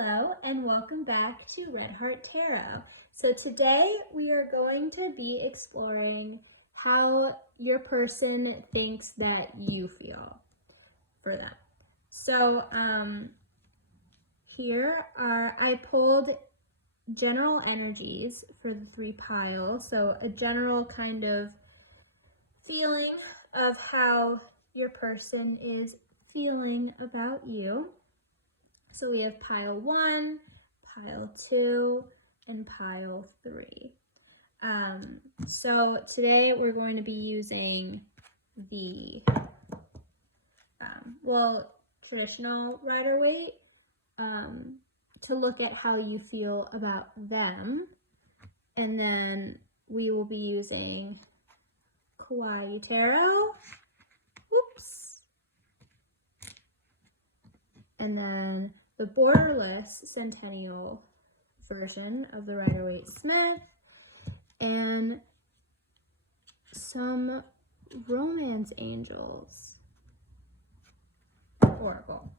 Hello and welcome back to Red Heart Tarot. So today we are going to be exploring how your person thinks that you feel for them. So I pulled general energies for the 3 piles. So a general kind of feeling of how your person is feeling about you. So we have pile 1, pile 2, and pile 3. So today we're going to be using the traditional Rider-Waite to look at how you feel about them. And then we will be using Kawaii Tarot. Oops. And then the borderless centennial version of the Rider-Waite Smith, and some romance angels oracle.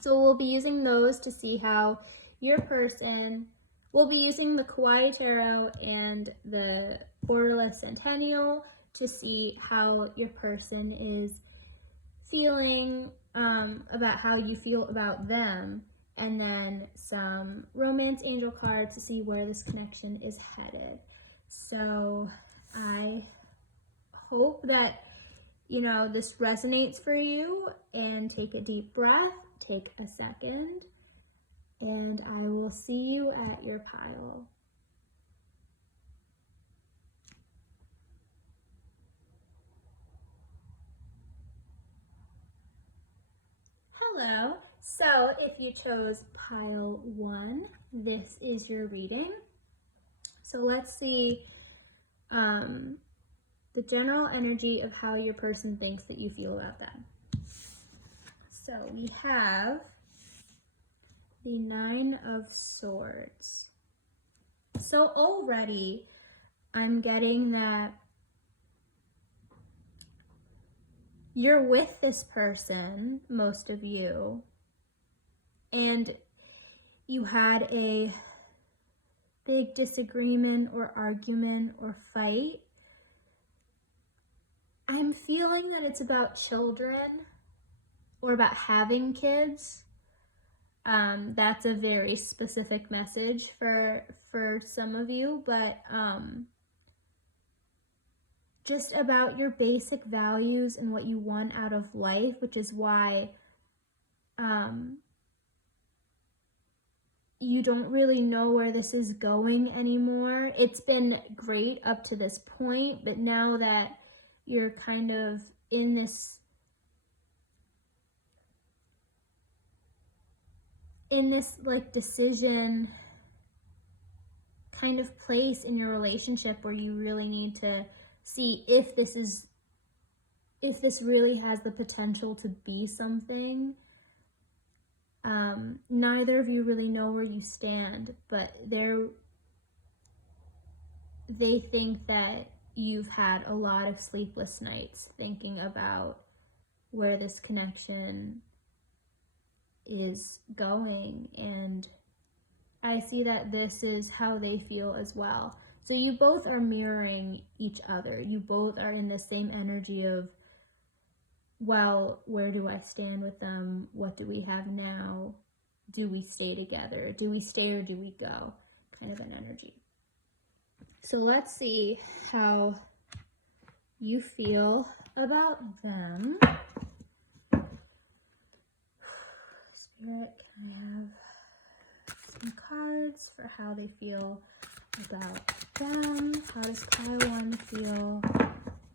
So we'll be using those to see how your person, we'll be using the Kawaii Tarot and the borderless centennial to see how your person is feeling about how you feel about them, and then some romance angel cards to see where this connection is headed. So I hope that this resonates for you, and take a deep breath, take a second, and I will see you at your pile. Hello. So if you chose pile 1, this is your reading. So let's see the general energy of how your person thinks that you feel about them. So we have the 9 of Swords. So already I'm getting that you're with this person, most of you, and you had a big disagreement or argument or fight. I'm feeling that it's about children or about having kids. That's a very specific message for some of you, but just about your basic values and what you want out of life, which is why you don't really know where this is going anymore. It's been great up to this point, but now that you're kind of in this like decision kind of place in your relationship where you really need to see if this really has the potential to be something. Neither of you really know where you stand, but they think that you've had a lot of sleepless nights thinking about where this connection is going, and I see that this is how they feel as well. So you both are mirroring each other. You both are in the same energy of, well, where do I stand with them? What do we have now? Do we stay together? Do we stay or do we go? Kind of an energy. So let's see how you feel about them. Spirit, can I have some cards for how they feel about them? How does pile 1 feel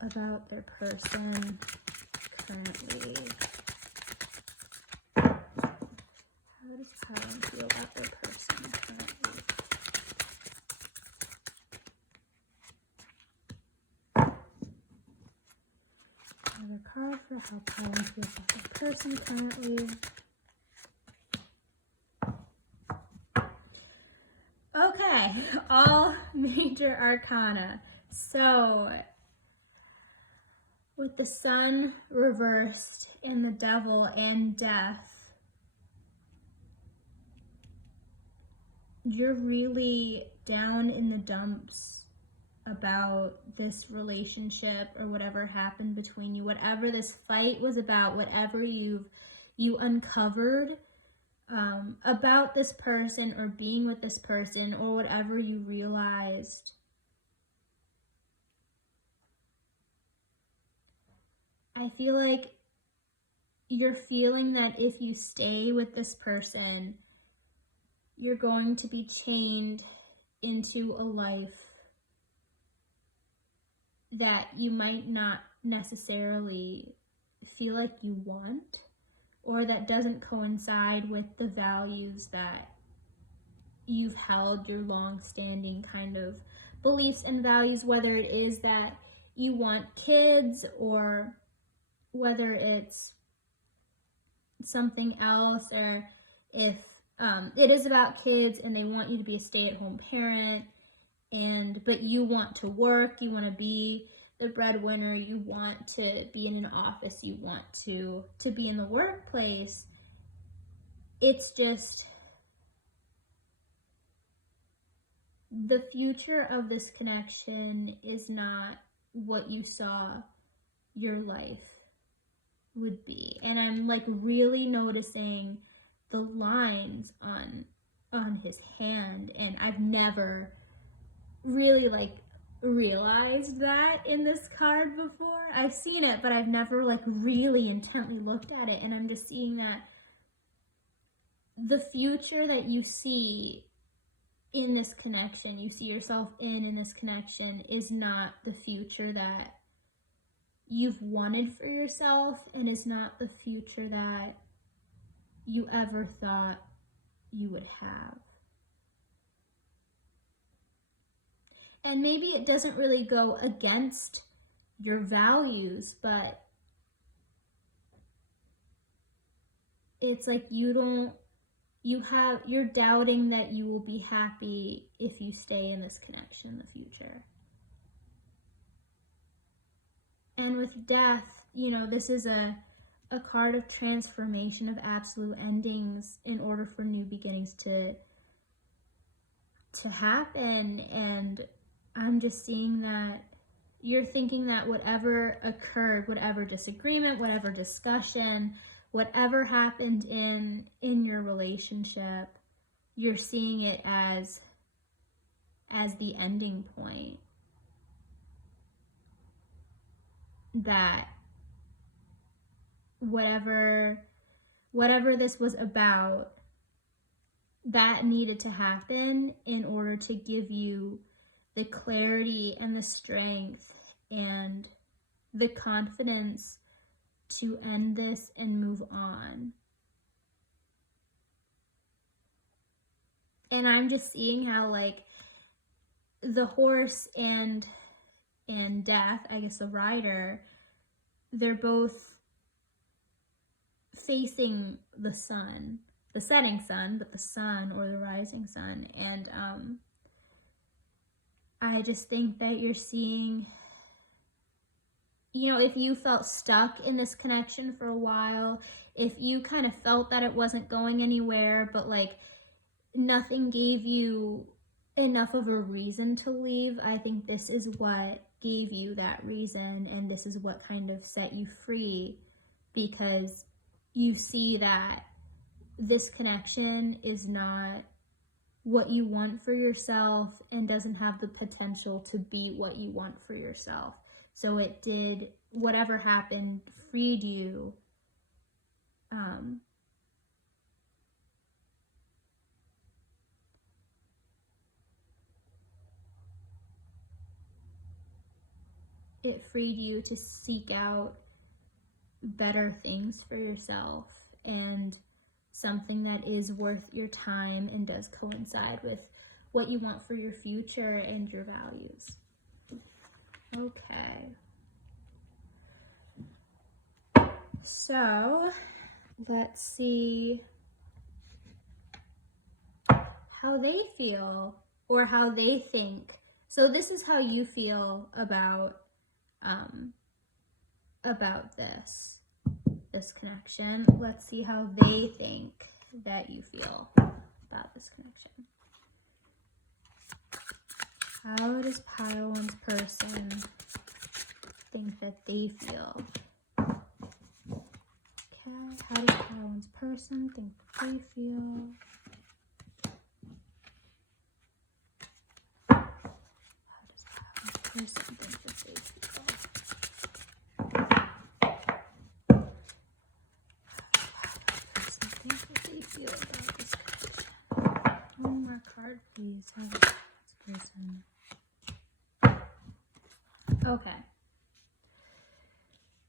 about their person currently? How does pile 1 feel about their person currently? Another card for how pile 1 feels about their person currently. Okay, all major arcana. So with the Sun reversed and the Devil and Death, you're really down in the dumps about this relationship or whatever happened between you, whatever this fight was about, whatever you uncovered about this person or being with this person, or whatever you realized. I feel like you're feeling that if you stay with this person, you're going to be chained into a life that you might not necessarily feel like you want, or that doesn't coincide with the values that you've held, your long-standing kind of beliefs and values, whether it is that you want kids or whether it's something else, or if it is about kids and they want you to be a stay-at-home parent, but you want to work, you want to be the breadwinner, you want to be in an office, you want to be in the workplace. It's just the future of this connection is not what you saw your life would be. And I'm like really noticing the lines on his hand, and I've never really like realized that in this card before. I've seen it, but I've never like really intently looked at it, and I'm just seeing that the future that you see in this connection, you see yourself in this connection, is not the future that you've wanted for yourself, and is not the future that you ever thought you would have. And maybe it doesn't really go against your values, but it's like you're doubting that you will be happy if you stay in this connection in the future. And with death, this is a card of transformation, of absolute endings, in order for new beginnings to happen. And I'm just seeing that you're thinking that whatever occurred, whatever disagreement, whatever discussion, whatever happened in your relationship, you're seeing it as the ending point. That whatever this was about, that needed to happen in order to give you the clarity and the strength and the confidence to end this and move on. And I'm just seeing how like the horse and death, I guess the rider, they're both facing the sun, the setting sun, but the sun or the rising sun. And I just think that you're seeing, if you felt stuck in this connection for a while, if you kind of felt that it wasn't going anywhere, but like nothing gave you enough of a reason to leave, I think this is what gave you that reason, and this is what kind of set you free, because you see that this connection is not what you want for yourself and doesn't have the potential to be what you want for yourself. So it did, whatever happened, freed you. It freed you to seek out better things for yourself, and something that is worth your time and does coincide with what you want for your future and your values. Okay. So let's see how they feel or how they think. So this is how you feel about this connection. Let's see how they think that you feel about this connection. How does pile one's person think that they feel? Okay, how does pile one's person think that they feel? How does pile one's person think that they feel? Feel about this connection. One more card, please. How does this person? Okay.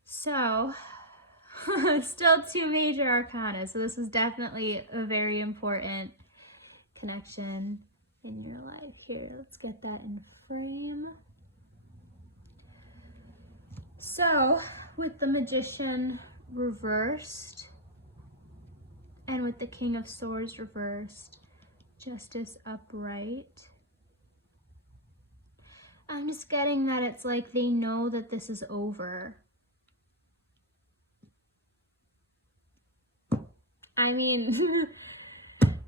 So, still 2 major arcana. So this is definitely a very important connection in your life. Here, let's get that in frame. So, with the Magician reversed, and with the King of Swords reversed, Justice upright, I'm just getting that it's like they know that this is over. I mean,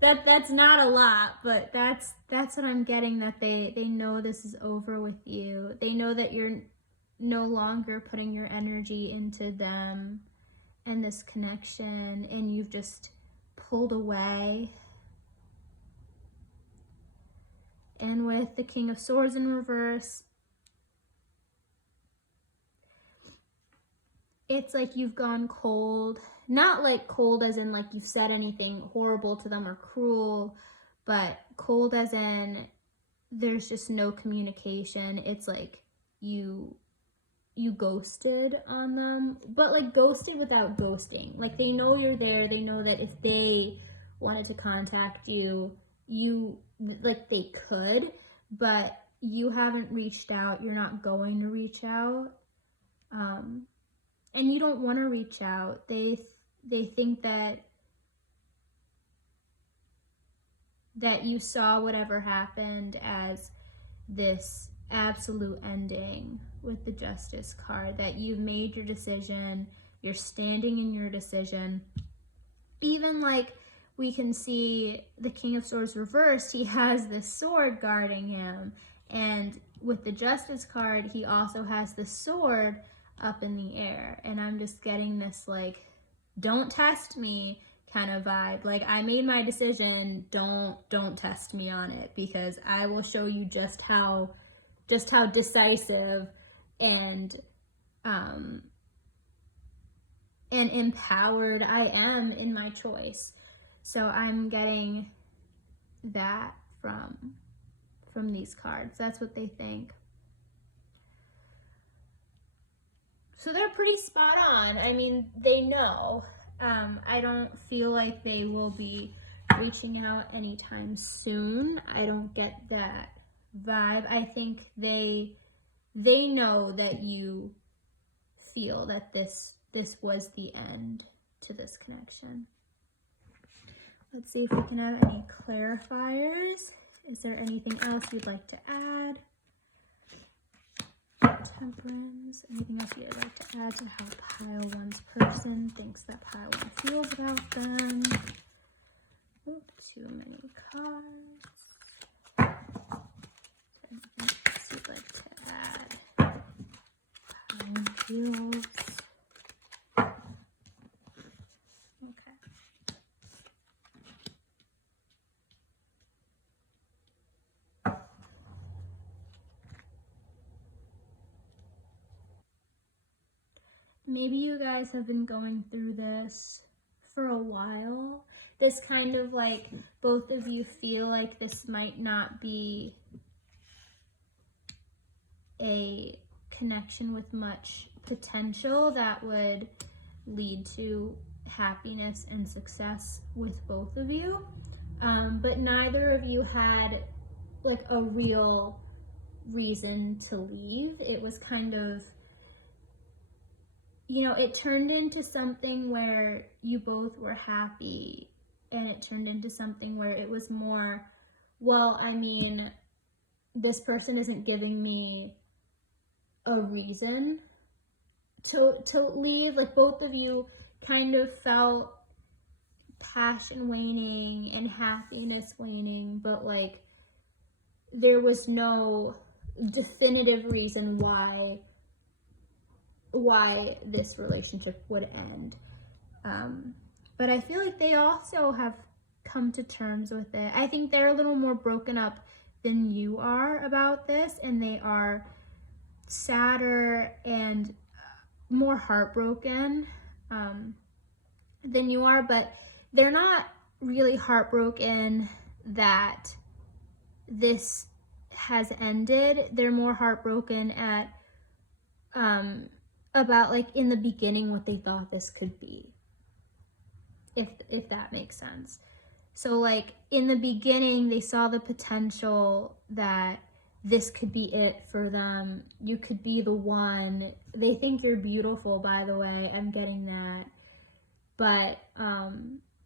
that's not a lot, but that's what I'm getting, that they know this is over with you. They know that you're no longer putting your energy into them and this connection, and you've just pulled away. And with the King of Swords in reverse, it's like you've gone cold. Not like cold as in like you've said anything horrible to them or cruel, but cold as in there's just no communication. It's like you ghosted on them, but like ghosted without ghosting. Like they know you're there. They know that if they wanted to contact you, like they could, but you haven't reached out. You're not going to reach out. And you don't want to reach out. They think that you saw whatever happened as this absolute ending with the Justice card, that you've made your decision, you're standing in your decision. Even like we can see the King of Swords reversed, he has this sword guarding him, and with the Justice card he also has the sword up in the air. And I'm just getting this like, don't test me kind of vibe. Like, I made my decision, don't test me on it, because I will show you just how decisive and empowered I am in my choice. So I'm getting that from these cards. That's what they think. So they're pretty spot on. I mean, they know. I don't feel like they will be reaching out anytime soon. I don't get that vibe. I think they know that you feel that this was the end to this connection. Let's see if we can add any clarifiers. Is there anything else you'd like to add? Temperance. Anything else you'd like to add to how pile one's person thinks that pile one feels about them? Oops, too many cards. Anything else you'd like to add? Pile one feels. Okay. Maybe you guys have been going through this for a while. This kind of like, both of you feel like this might not be a connection with much potential that would lead to happiness and success with both of you. But neither of you had like a real reason to leave. It was kind of, you know, it turned into something where you both were happy, and it turned into something where it was more, well, I mean, this person isn't giving me a reason to leave. Like, both of you kind of felt passion waning and happiness waning, but like there was no definitive reason why this relationship would end. But I feel like they also have come to terms with it. I think they're a little more broken up than you are about this, and they are sadder and more heartbroken than you are, but they're not really heartbroken that this has ended. They're more heartbroken at about like in the beginning what they thought this could be, if that makes sense. So like in the beginning they saw the potential that this could be it for them. You could be the one. They think you're beautiful, by the way. I'm getting that. But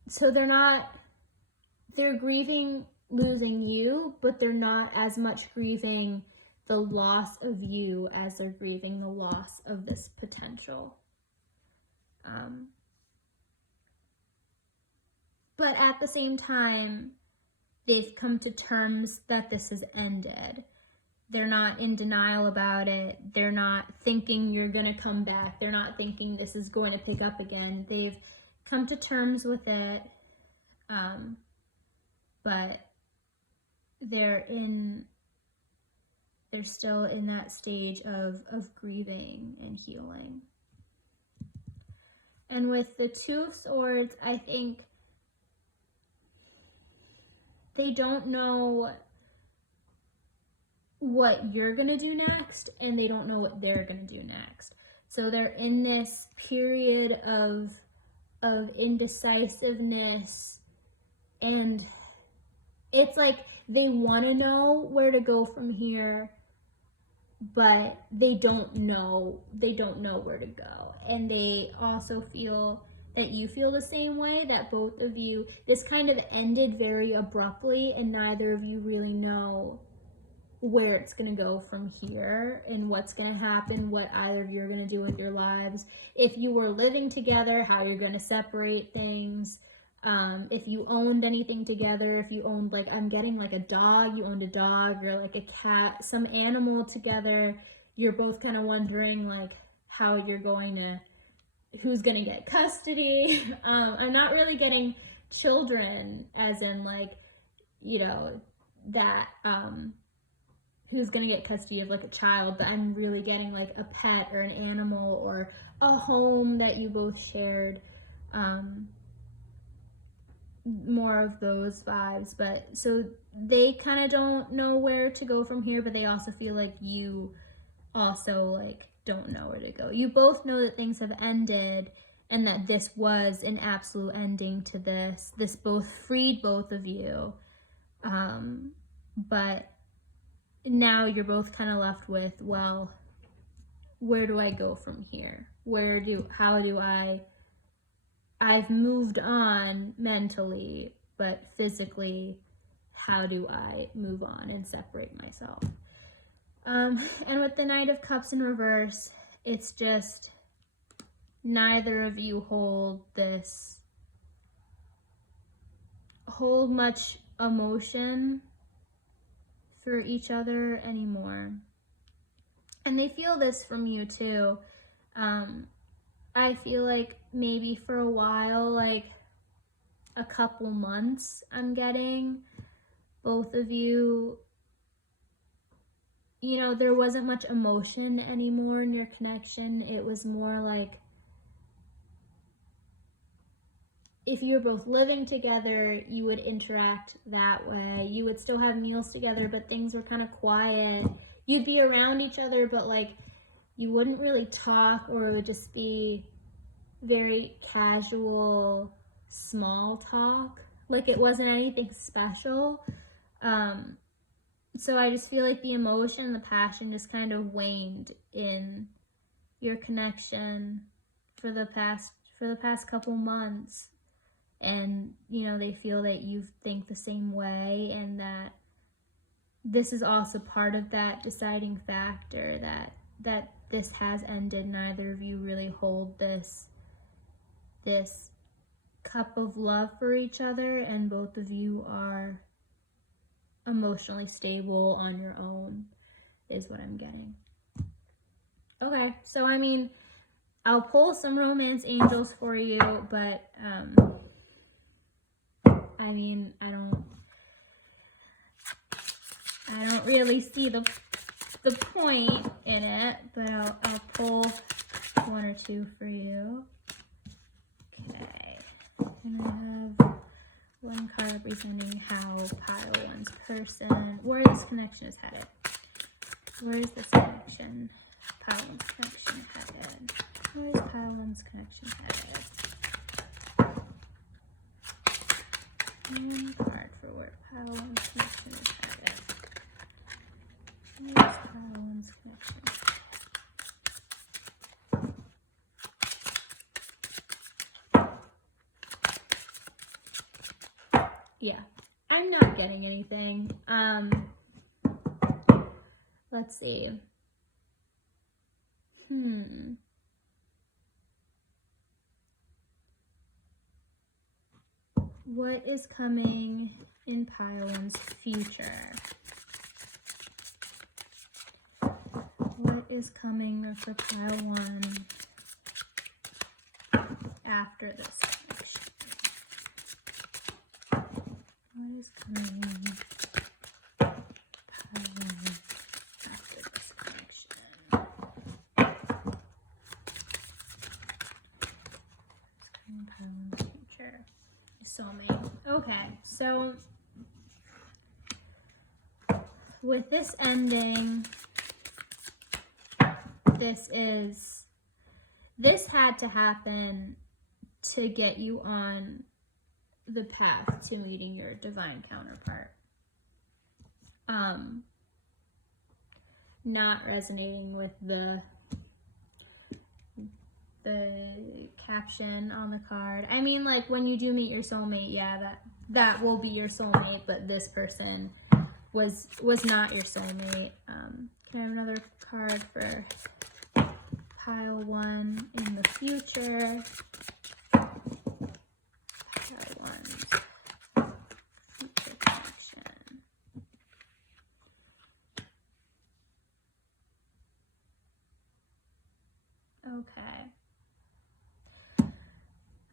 so they're grieving losing you, but they're not as much grieving the loss of you as they're grieving the loss of this potential. But at the same time, they've come to terms that this has ended. They're not in denial about it. They're not thinking you're going to come back. They're not thinking this is going to pick up again. They've come to terms with it, but they're still in that stage of grieving and healing. And with the Two of Swords, I think they don't know what you're going to do next, and they don't know what they're going to do next. So they're in this period of indecisiveness, and it's like they want to know where to go from here, but they don't know where to go. And they also feel that you feel the same way, that both of you, this kind of ended very abruptly, and neither of you really know where it's going to go from here and what's going to happen, what either of you are going to do with your lives. If you were living together, how you're going to separate things. If you owned anything together, if you owned, like, I'm getting like a dog, you owned a dog, or like a cat, some animal together, you're both kind of wondering like how you're going to, who's going to get custody. I'm not really getting children as in like, you know, that, who's going to get custody of like a child, but I'm really getting like a pet or an animal or a home that you both shared. More of those vibes. But so they kind of don't know where to go from here, but they also feel like you also like don't know where to go. You both know that things have ended and that this was an absolute ending to this. This both freed both of you. But now you're both kind of left with, well, where do I go from here? I've moved on mentally, but physically, how do I move on and separate myself? And with the Knight of Cups in reverse, it's just neither of you hold much emotion for each other anymore. And they feel this from you too. I feel like maybe for a while, like a couple months, I'm getting both of you, you know, there wasn't much emotion anymore in your connection. It was more like if you were both living together, you would interact that way. You would still have meals together, but things were kind of quiet. You'd be around each other, but like you wouldn't really talk, or it would just be very casual, small talk. Like it wasn't anything special. So I just feel like the emotion, the passion just kind of waned in your connection for the past couple months. And, you know, they feel that you think the same way, and that this is also part of that deciding factor that this has ended. Neither of you really hold this cup of love for each other, and both of you are emotionally stable on your own, is what I'm getting. Okay, so I mean, I'll pull some romance angels for you, but I mean, I don't really see the point in it, but I'll pull one or two for you. Okay, and I have one card representing how pile one's person, where this connection is headed. Where is this connection? Pile one's connection headed. Where is pile one's connection headed? One card for where pile one's connection is headed. Where is pile one's connection? Yeah, I'm not getting anything. Let's see. What is coming in pile one's future? What is coming for pile one after this connection? What is coming pile one after this connection? Future. Soulmate. Okay, so with this ending, this had to happen to get you on the path to meeting your divine counterpart. Not resonating with the caption on the card. I mean, like, when you do meet your soulmate, yeah, that will be your soulmate, but this person was not your soulmate. Can I have another card for pile one in the future? Pile one's future connection. Okay.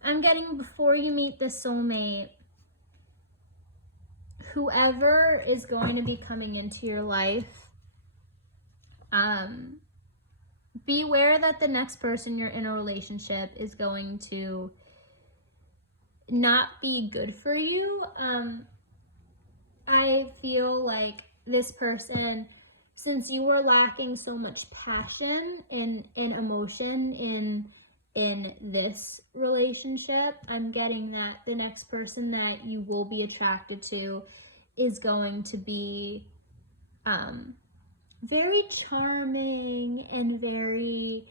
I'm getting, before you meet the soulmate, whoever is going to be coming into your life, beware that the next person you're in a relationship is going to not be good for you. I feel like this person, since you were lacking so much passion and emotion in this relationship, I'm getting that the next person that you will be attracted to is going to be very charming and very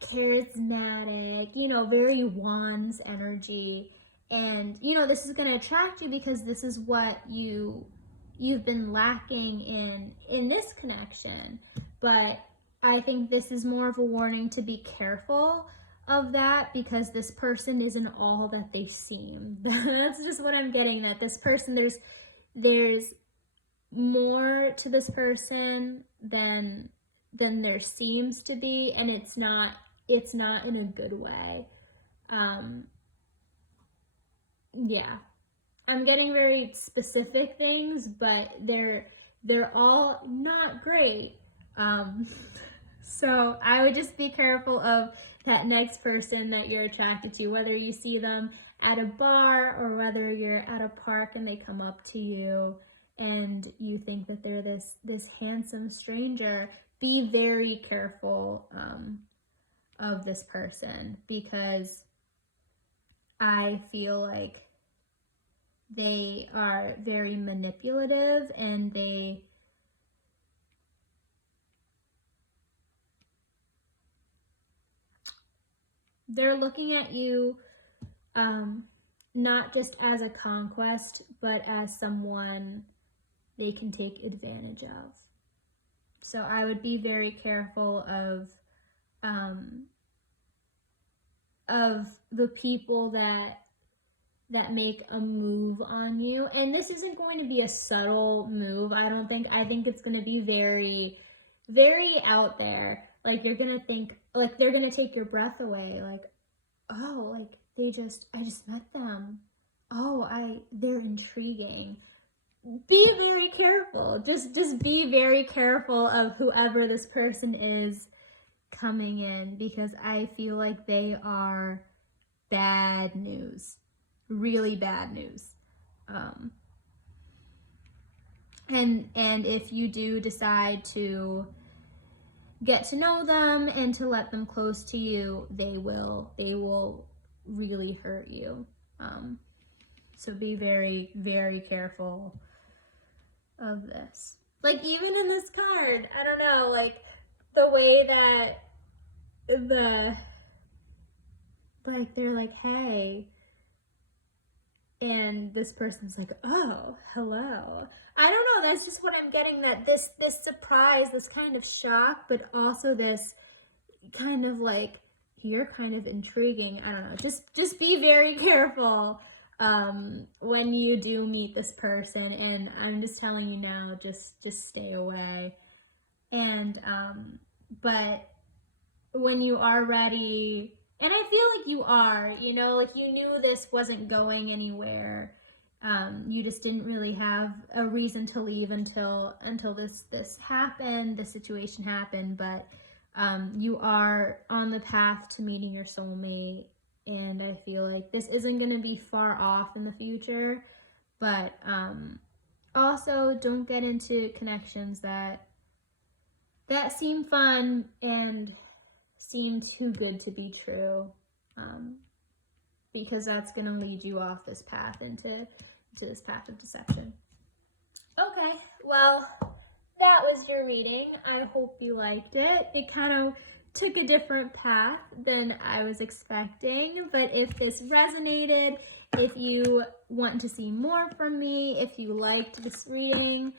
charismatic, very wands energy. And, this is going to attract you because this is what you've been lacking in this connection. But I think this is more of a warning to be careful of that, because this person isn't all that they seem. That's just what I'm getting, that this person, there's more to this person than there seems to be, and it's not in a good way. Yeah, I'm getting very specific things, but they're all not great. So I would just be careful of that next person that you're attracted to, whether you see them at a bar or whether you're at a park and they come up to you and you think that they're this handsome stranger. Be very careful of this person, because I feel like they are very manipulative, and they're looking at you not just as a conquest, but as someone they can take advantage of. So I would be very careful of the people that that make a move on you. And this isn't going to be a subtle move, I don't think. I think it's going to be very, very out there. Like, you're going to think, like, they're going to take your breath away. Like, oh, like, I just met them. Oh, they're intriguing. Be very careful. Just be very careful of whoever this person is coming in, because I feel like they are bad news. Really bad news. And if you do decide to get to know them and to let them close to you, they will really hurt you. So be very, very careful of this. Like, even in this card, I don't know, like, the way that they're like, hey, and this person's like, oh, hello. I don't know, that's just what I'm getting, that this surprise, this kind of shock, but also this kind of like, you're kind of intriguing. I don't know, just be very careful when you do meet this person, and I'm just telling you now, just stay away. And but when you are ready, and I feel like you are, you know, like, you knew this wasn't going anywhere. You just didn't really have a reason to leave until this happened, this situation happened. But you are on the path to meeting your soulmate, and I feel like this isn't going to be far off in the future. But also, don't get into connections that seem fun and seem too good to be true, because that's going to lead you off this path into this path of deception. Okay, well, that was your reading. I hope you liked it. It kind of took a different path than I was expecting, but if this resonated, if you want to see more from me, if you liked this reading,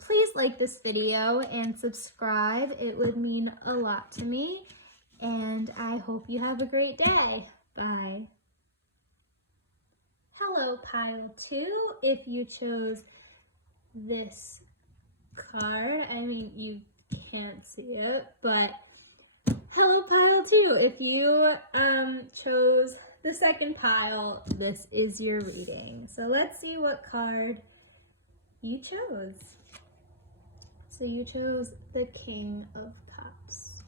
please like this video and subscribe. It would mean a lot to me, and I hope you have a great day. Bye. Hello, pile 2. If you chose this card, I mean, you can't see it, but hello, pile 2. If you chose the second pile, this is your reading. So let's see what card you chose. So you chose the King of Cups.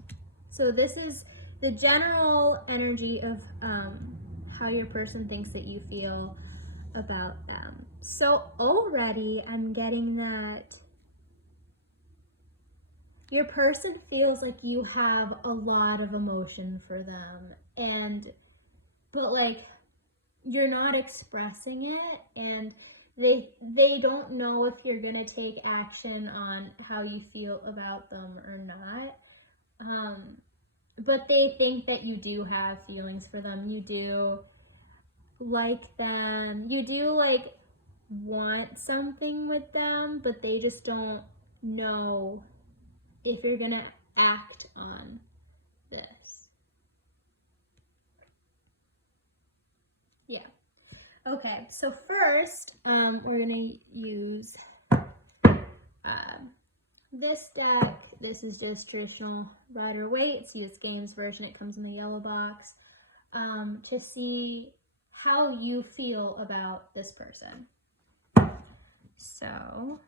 So this is the general energy of how your person thinks that you feel about them. So already I'm getting that your person feels like you have a lot of emotion for them, but like, you're not expressing it, and they don't know if you're gonna take action on how you feel about them or not. But they think that you do have feelings for them. You do like them. You do like want something with them, but they just don't know if you're gonna act on this. Yeah. Okay, so first, we're gonna use this deck. This is just traditional Rider-Waite. It's Games version. It comes in the yellow box, to see how you feel about this person. So,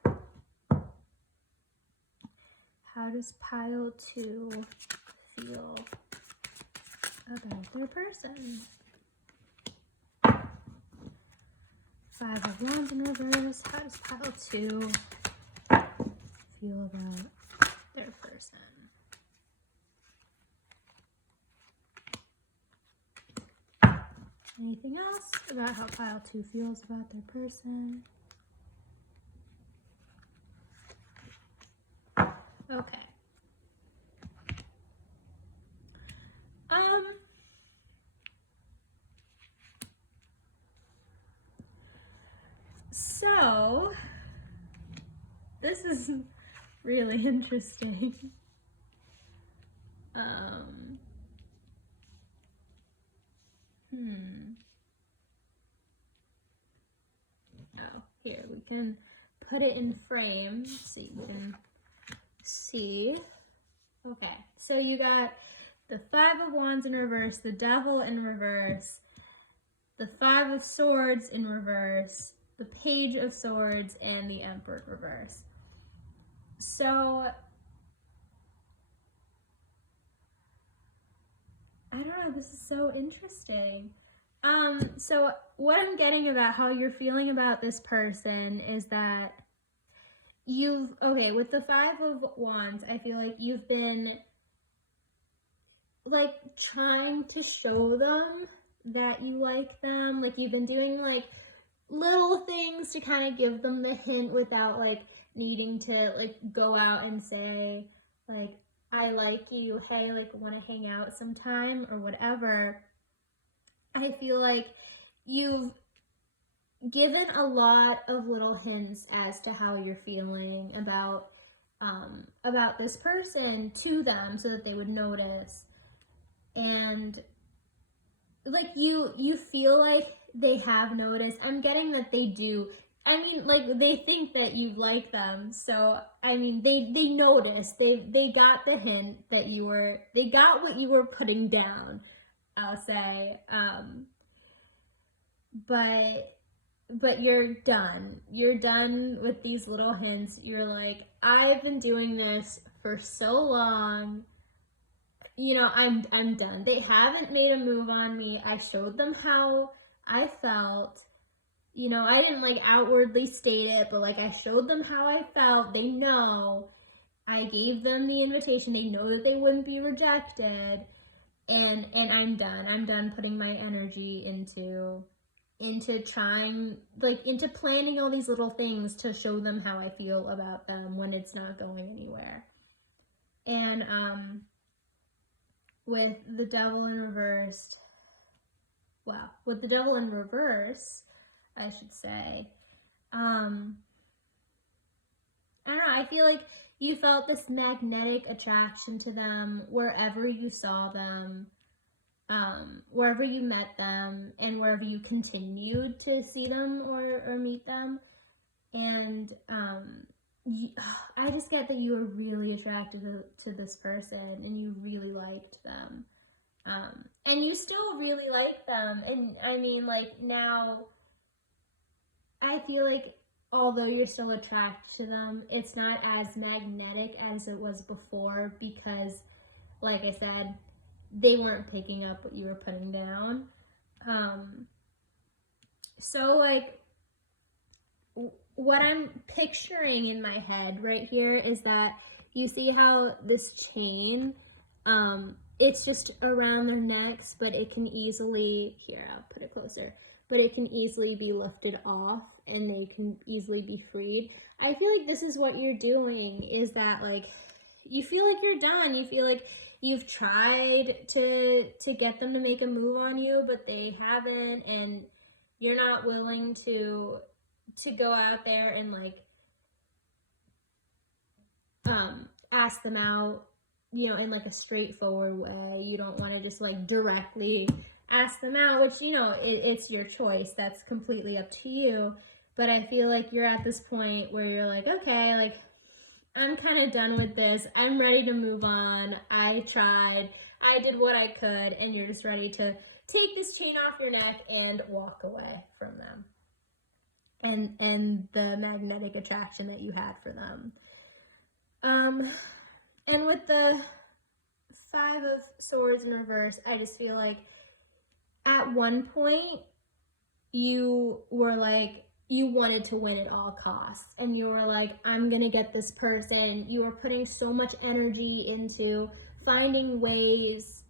how does pile 2 feel about their person? 5 of Wands in reverse. How does pile 2 feel about their person? Anything else about how pile 2 feels about their person? Okay. So this is really interesting. here, we can put it in frame so you can see. Okay, so you got the Five of Wands in reverse, the Devil in reverse, the Five of Swords in reverse, the Page of Swords, and the Emperor in reverse. So, I don't know, this is so interesting. So what I'm getting about how you're feeling about this person is that with the Five of Wands, I feel like you've been like trying to show them that you like them. Like you've been doing like little things to kind of give them the hint without like needing to like go out and say like, I like you, hey, like want to hang out sometime or whatever. I feel like you've given a lot of little hints as to how you're feeling about this person to them so that they would notice. And like you feel like they have noticed. I'm getting that they do. I mean, like they think that you like them. So I mean, they noticed. They got the hint that they got what you were putting down, I'll say. But you're done. You're done with these little hints. You're like, I've been doing this for so long. You know, I'm done. They haven't made a move on me. I showed them how I felt. You know, I didn't like outwardly state it, but like I showed them how I felt. They know. I gave them the invitation. They know that they wouldn't be rejected. And I'm done. I'm done putting my energy into trying, like into planning all these little things to show them how I feel about them when it's not going anywhere. And with the Devil in reverse, I should say, I don't know, I feel like you felt this magnetic attraction to them wherever you saw them, wherever you met them, and wherever you continued to see them or meet them. And I just get that you were really attracted to this person and you really liked them. And you still really like them. And I mean, like now, I feel like although you're still attracted to them, it's not as magnetic as it was before because, like I said, they weren't picking up what you were putting down. So like what I'm picturing in my head right here is that you see how this chain, it's just around their necks, but it can easily, here, I'll put it closer, but it can easily be lifted off and they can easily be freed. I feel like this is what you're doing, is that like, you feel like you're done. You feel like you've tried to get them to make a move on you, but they haven't, and you're not willing to go out there and like ask them out, you know, in like a straightforward way. You don't want to just like directly ask them out, which, you know, it's your choice. That's completely up to you. But I feel like you're at this point where you're like, okay, like I'm kind of done with this. I'm ready to move on. I tried. I did what I could. And you're just ready to take this chain off your neck and walk away from them. And the magnetic attraction that you had for them. And with the Five of Swords in reverse, I just feel like at one point you were like, you wanted to win at all costs, and you were like, I'm gonna get this person. You were putting so much energy into finding ways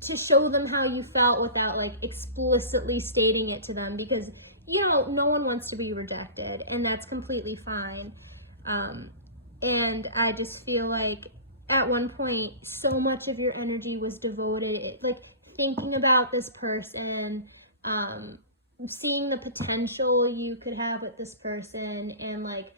to show them how you felt without like explicitly stating it to them, because you know, no one wants to be rejected, and that's completely fine. And I just feel like at one point, so much of your energy was devoted, like thinking about this person, seeing the potential you could have with this person, and like,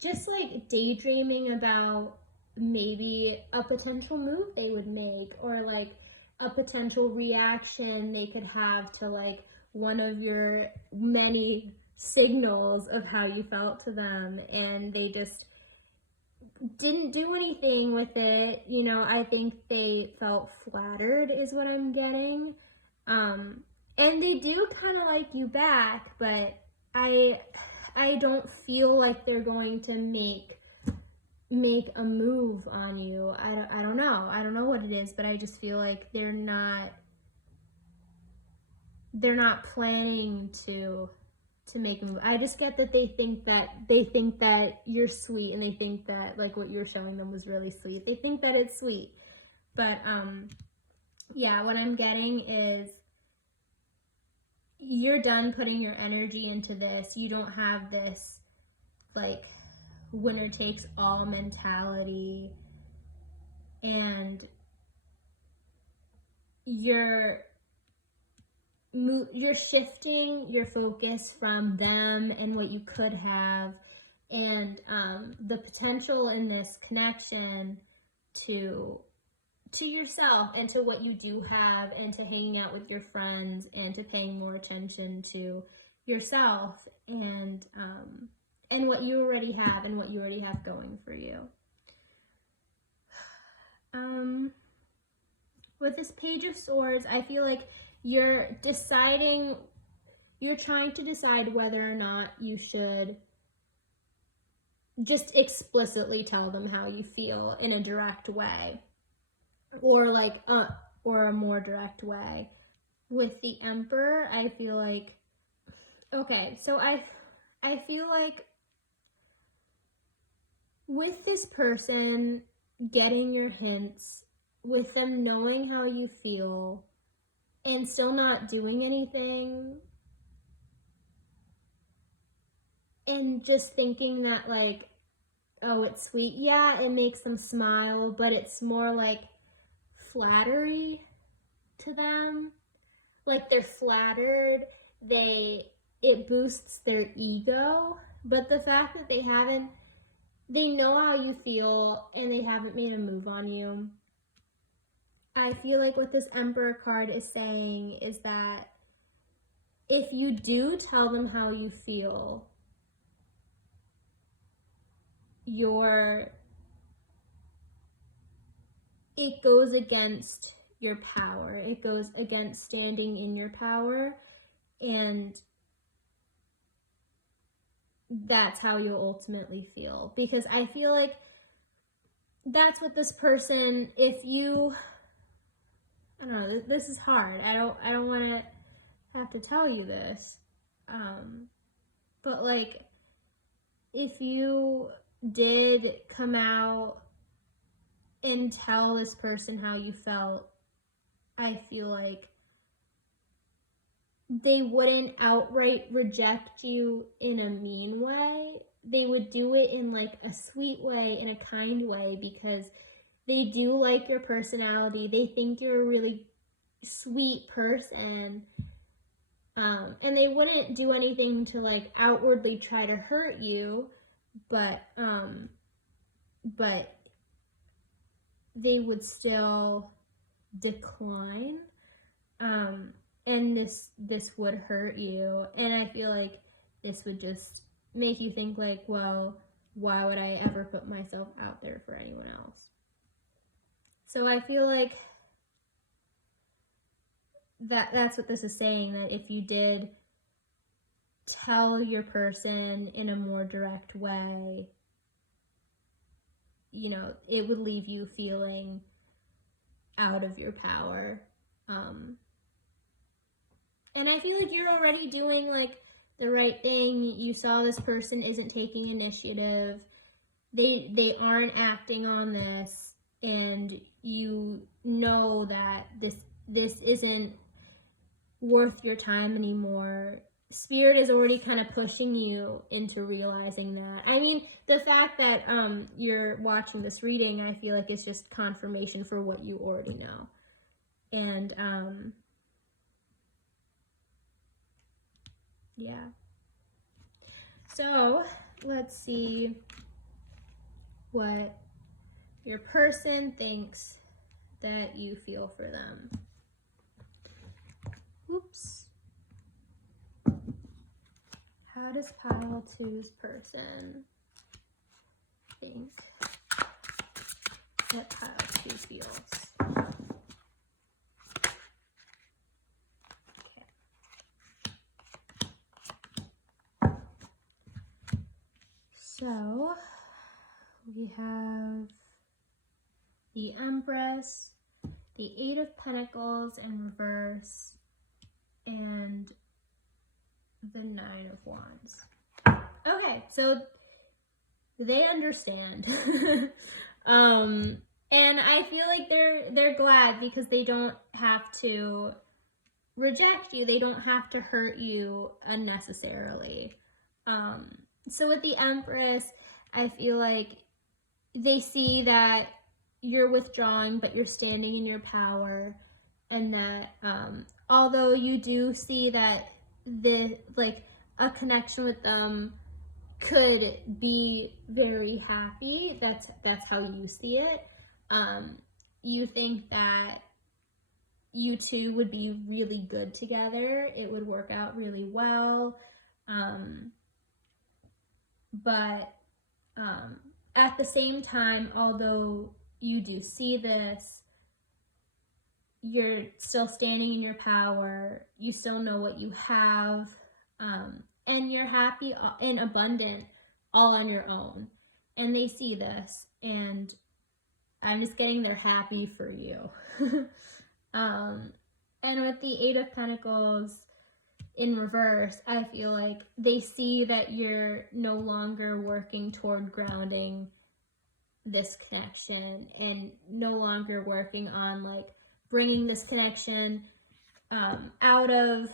just like daydreaming about maybe a potential move they would make, or like a potential reaction they could have to like one of your many signals of how you felt to them, and they just didn't do anything with it. You know, I think they felt flattered is what I'm getting. And they do kind of like you back, but I don't feel like they're going to make a move on you. I don't know. I don't know what it is, but I just feel like they're not planning to make a move. I just get that they think that you're sweet, and they think that like what you're showing them was really sweet. They think that it's sweet. But yeah, what I'm getting is you're done putting your energy into this. You don't have this like winner takes all mentality, and you're shifting your focus from them and what you could have, and the potential in this connection to yourself and to what you do have, and to hanging out with your friends, and to paying more attention to yourself, and what you already have, and what you already have going for you. With this Page of Swords, I feel like you're trying to decide whether or not you should just explicitly tell them how you feel in a direct way, or or a more direct way. With the Emperor, I feel like, okay, so I feel like with this person, getting your hints, with them knowing how you feel, and still not doing anything, and just thinking that like, oh, it's sweet. Yeah, it makes them smile, but it's more like flattery to them. Like they're flattered, it boosts their ego, but the fact that they know how you feel and they haven't made a move on you, I feel like what this Emperor card is saying is that if you do tell them how you feel, it goes against your power. It goes against standing in your power, and that's how you'll ultimately feel. Because I feel like that's what this person, if you, I don't know, this is hard. I don't want to have to tell you this. But like, if you did come out and tell this person how you felt, I feel like they wouldn't outright reject you in a mean way. They would do it in like a sweet way, in a kind way, because they do like your personality. They think you're a really sweet person. And they wouldn't do anything to like outwardly try to hurt you, but they would still decline. And this would hurt you, and I feel like this would just make you think like, well, why would I ever put myself out there for anyone else? So I feel like that's what this is saying, that if you did tell your person in a more direct way, you know, it would leave you feeling out of your power. And I feel like you're already doing like the right thing. You saw this person isn't taking initiative. They aren't acting on this, and you know that this isn't worth your time anymore. Spirit is already kind of pushing you into realizing that. I mean, the fact that you're watching this reading, I feel like it's just confirmation for what you already know. And yeah. So let's see what your person thinks that you feel for them. Oops. how does pile two's person think that pile two feels? Okay. So we have the Empress, the Eight of Pentacles in reverse, and the Nine of Wands. Okay, so they understand. And I feel like they're glad because they don't have to reject you. They don't have to hurt you unnecessarily. So with the Empress, I feel like they see that you're withdrawing, but you're standing in your power, and that although you do see that a connection with them could be very happy, that's how you see it. You think that you two would be really good together. It would work out really well. But at the same time, although you do see this, you're still standing in your power. You still know what you have. And you're happy and abundant all on your own. And they see this, and I'm just getting they're happy for you. And with the Eight of Pentacles in reverse, I feel like they see that you're no longer working toward grounding this connection, and no longer working on like bringing this connection out of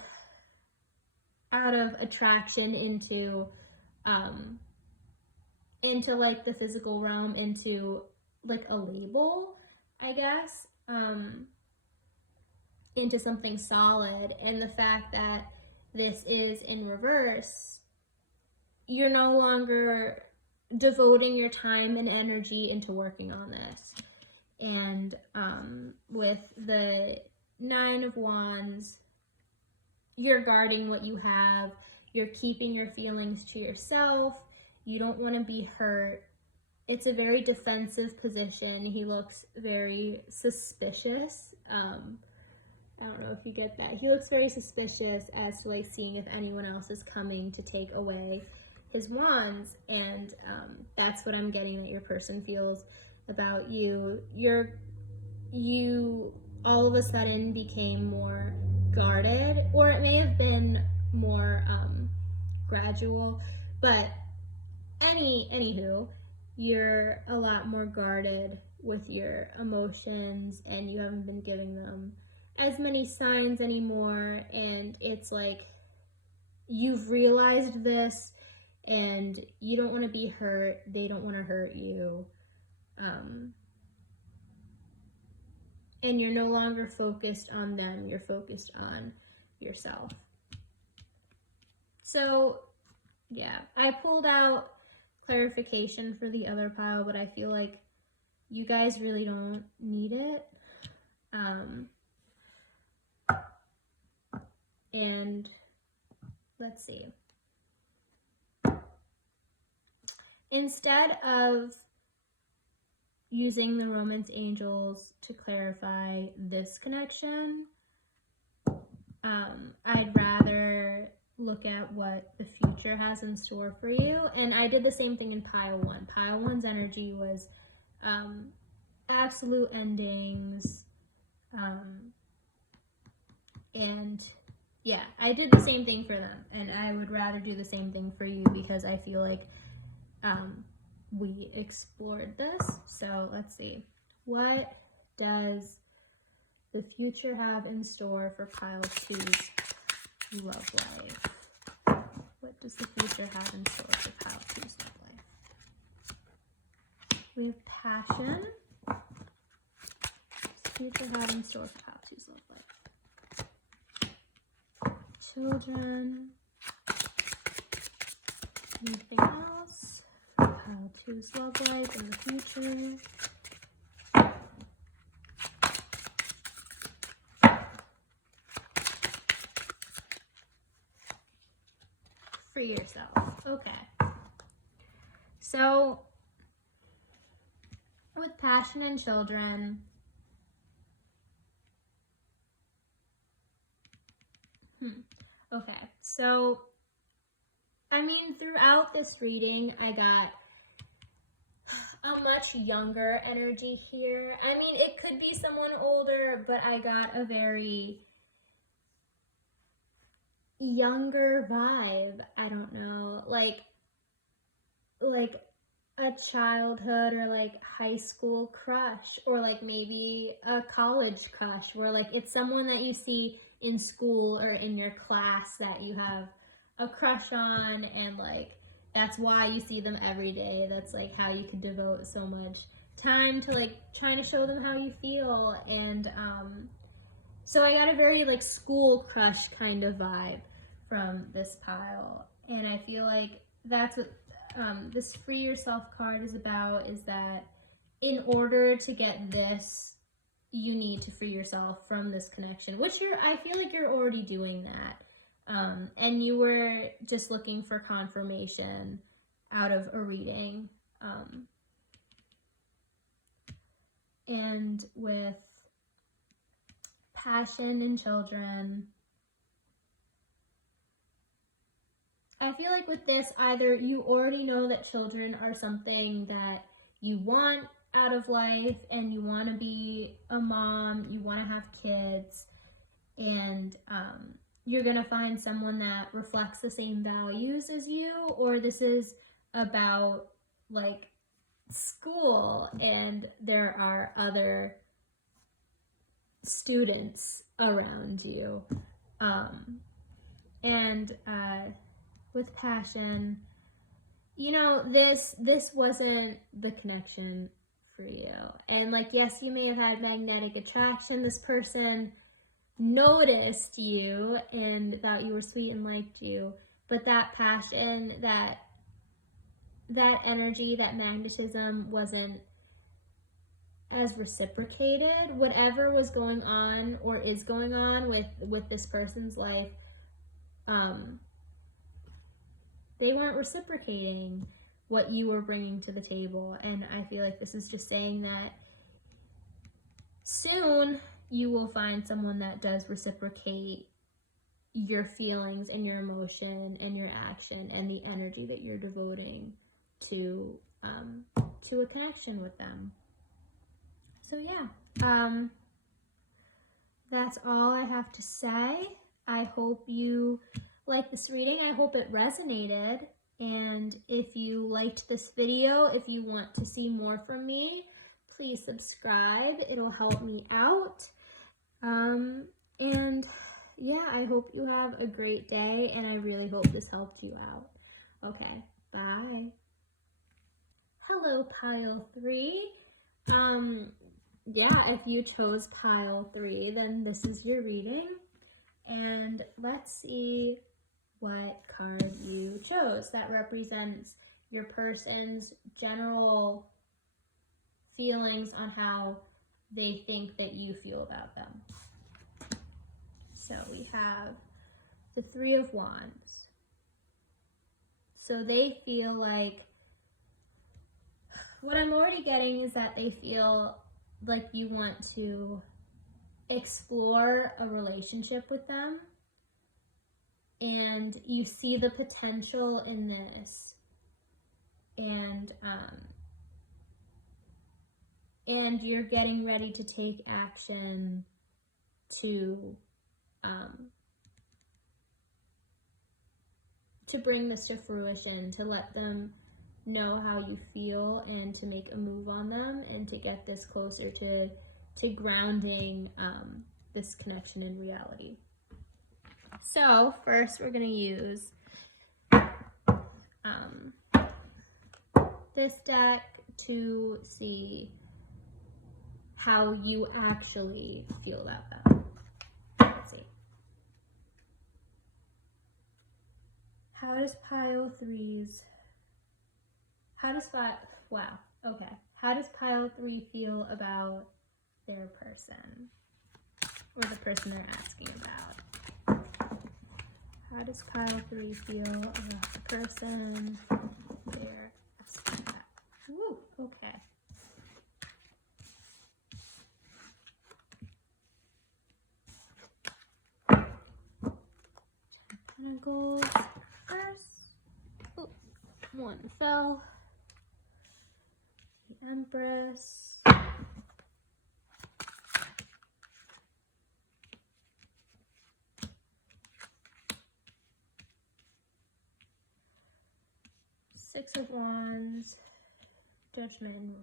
attraction into like the physical realm, into like a label, I guess, into something solid. And the fact that this is in reverse, you're no longer devoting your time and energy into working on this. And with the Nine of Wands, you're guarding what you have. You're keeping your feelings to yourself. You don't want to be hurt. It's a very defensive position. He looks very suspicious. I don't know if you get that. He looks very suspicious as to like seeing if anyone else is coming to take away his wands. And that's what I'm getting that your person feels about you. You all of a sudden became more guarded, or it may have been more gradual, but anywho, you're a lot more guarded with your emotions, and you haven't been giving them as many signs anymore. And it's like you've realized this, and you don't want to be hurt. They don't want to hurt you. And you're no longer focused on them. You're focused on yourself. So, yeah, I pulled out clarification for the other pile, but I feel like you guys really don't need it. And let's see. Instead of using the Romance Angels to clarify this connection, I'd rather look at what the future has in store for you. And I did the same thing in pile one. Pile one's energy was absolute endings. And yeah, I did the same thing for them. And I would rather do the same thing for you, because I feel like we explored this. So let's see. What does the future have in store for pile two's love life? What does the future have in store for pile two's love life? We have passion. What does the future have in store for pile two's love life? Children. Anything else for pile two's love life in the future? free yourself. Okay. So, with passion and children, okay, so, I mean, throughout this reading, I got a much younger energy here. I mean, it could be someone older, but I got a very younger vibe. I don't know, like a childhood or like high school crush, or like maybe a college crush, where like it's someone that you see in school or in your class that you have a crush on, and like that's why you see them every day. That's like how you could devote so much time to like trying to show them how you feel. And so I got a very like school crush kind of vibe from this pile, and I feel like that's what this free yourself card is about, is that in order to get this, you need to free yourself from this connection, which I feel like you're already doing that. And you were just looking for confirmation out of a reading. And with passion and children, I feel like with this, either you already know that children are something that you want out of life, and you want to be a mom, you want to have kids, and you're going to find someone that reflects the same values as you, or this is about like school and there are other students around you. With passion, you know, this wasn't the connection for you. And like, yes, you may have had magnetic attraction. This person noticed you and thought you were sweet and liked you, but that passion, that energy, that magnetism wasn't as reciprocated. Whatever was going on or is going on with this person's life, they weren't reciprocating what you were bringing to the table. And I feel like this is just saying that soon you will find someone that does reciprocate your feelings and your emotion and your action and the energy that you're devoting to a connection with them. So yeah, that's all I have to say. I hope you like this reading. I hope it resonated. And if you liked this video, if you want to see more from me, please subscribe. It'll help me out. And yeah, I hope you have a great day, and I really hope this helped you out. Okay, bye. Hello, pile 3. Yeah, if you chose pile 3, then this is your reading. And let's see what card you chose that represents your person's general feelings on how they think that you feel about them. So we have the 3 of Wands. So they feel like, what I'm already getting is that they feel like you want to explore a relationship with them, and you see the potential in this, and you're getting ready to take action to bring this to fruition, to let them know how you feel, and to make a move on them, and to get this closer to grounding this connection in reality. So first we're going to use this deck to see how you actually feel about them. Let's see. How does pile 3's, how does pile 3 feel about their person, or the person they're asking about? How does pile 3 feel about the person they're asking that? Woo, okay. Pentacles first. Oh, 1 fell. The Empress. Six of Wands. Judgment in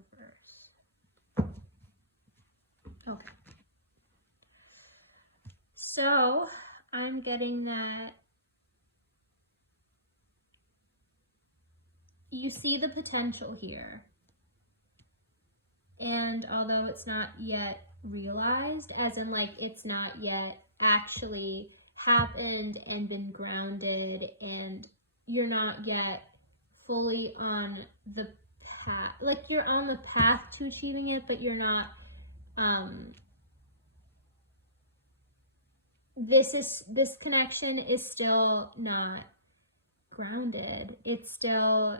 reverse. Okay. So I'm getting that you see the potential here. And although it's not yet realized, as in like it's not yet actually happened and been grounded, and you're not yet fully on the path, like you're on the path to achieving it, but you're not, this connection is still not grounded. It's still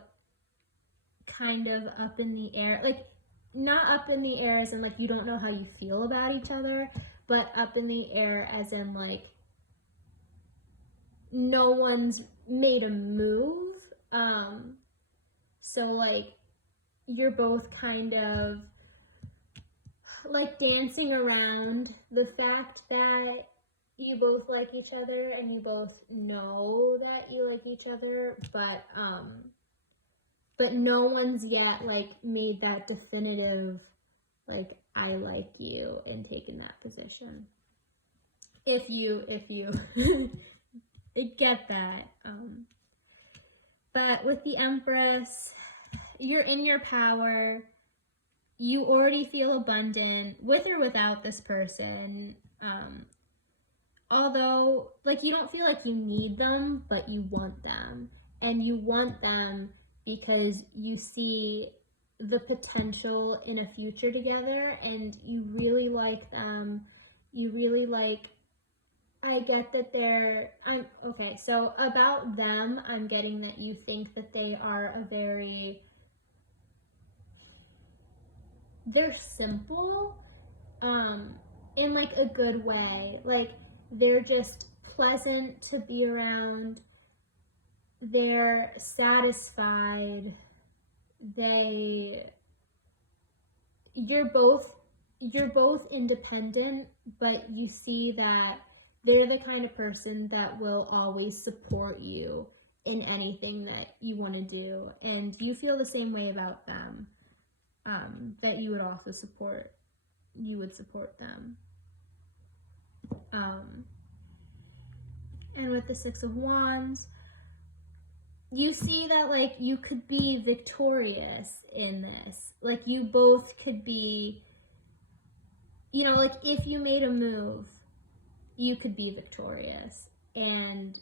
kind of up in the air, like not up in the air as in like you don't know how you feel about each other, but up in the air as in like no one's made a move. So like you're both kind of like dancing around the fact that you both like each other and you both know that you like each other, but no one's yet like made that definitive like I like you and taken that position. If you get that. But with the Empress, you're in your power. You already feel abundant with or without this person. Although, like, you don't feel like you need them, but you want them. And you want them because you see the potential in a future together, and you really like them. You really like, I get that okay, so about them, I'm getting that you think that they are they're simple, in like a good way. Like, they're just pleasant to be around. They're satisfied. You're both independent, but you see that they're the kind of person that will always support you in anything that you want to do. And you feel the same way about them, that you would also support them. And with the Six of Wands, you see that like you could be victorious in this. Like you both could be, like if you made a move, you could be victorious, and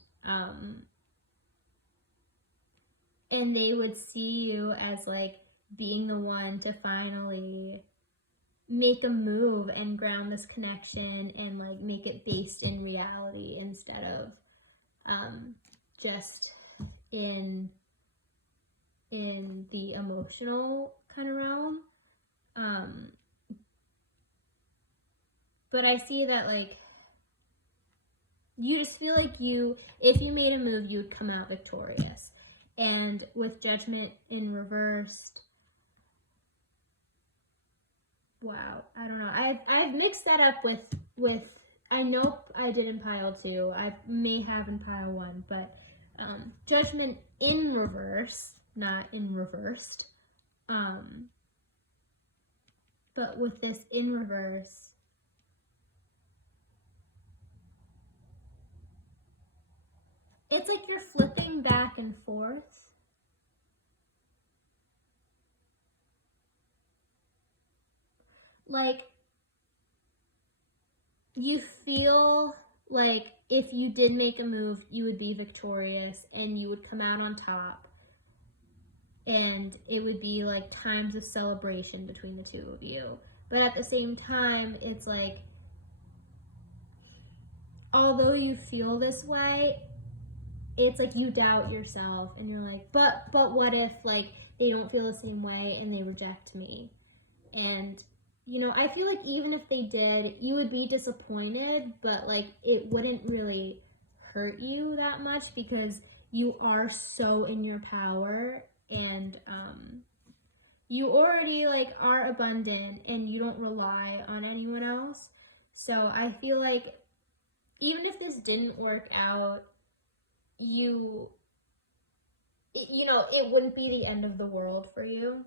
they would see you as like being the one to finally make a move and ground this connection and like make it based in reality instead of just in the emotional kind of realm. But I see that like you just feel like if you made a move, you would come out victorious. And with Judgment in reversed, wow, I don't know. I've mixed that up with I know I did in pile 2. I may have in pile 1, but Judgment in reverse, not in reversed. But with this in reverse, it's like you're flipping back and forth. Like, you feel like if you did make a move, you would be victorious and you would come out on top. And it would be like times of celebration between the two of you. But at the same time, it's like, although you feel this way, it's like you doubt yourself and you're like, but what if like they don't feel the same way and they reject me? And you know, I feel like even if they did, you would be disappointed, but like it wouldn't really hurt you that much because you are so in your power, and you already like are abundant and you don't rely on anyone else. So I feel like even if this didn't work out, you know, it wouldn't be the end of the world for you.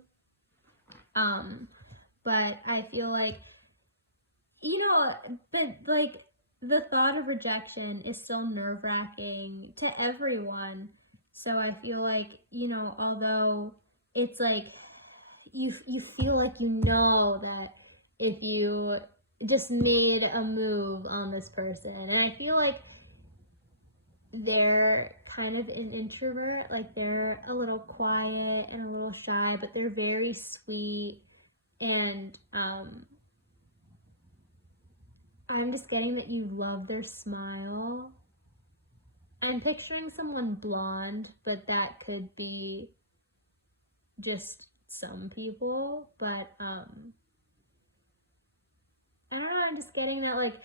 But I feel like, you know, but like the thought of rejection is still nerve-wracking to everyone. So I feel like, you know, although it's like you feel like you know that if you just made a move on this person, and I feel like they're kind of an introvert, like they're a little quiet and a little shy, but they're very sweet. And I'm just getting that you love their smile. I'm picturing someone blonde, but that could be just some people. But I don't know, I'm just getting that like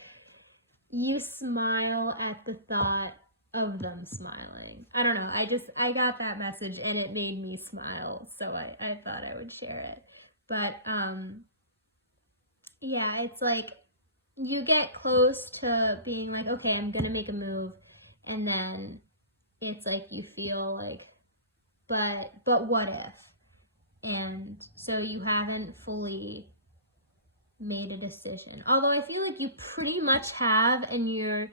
you smile at the thought of them smiling. I don't know, I got that message and it made me smile, so I thought I would share it. But yeah, it's like you get close to being like, okay, I'm gonna make a move, and then it's like you feel like, but what if? And so you haven't fully made a decision. Although I feel like you pretty much have, and you've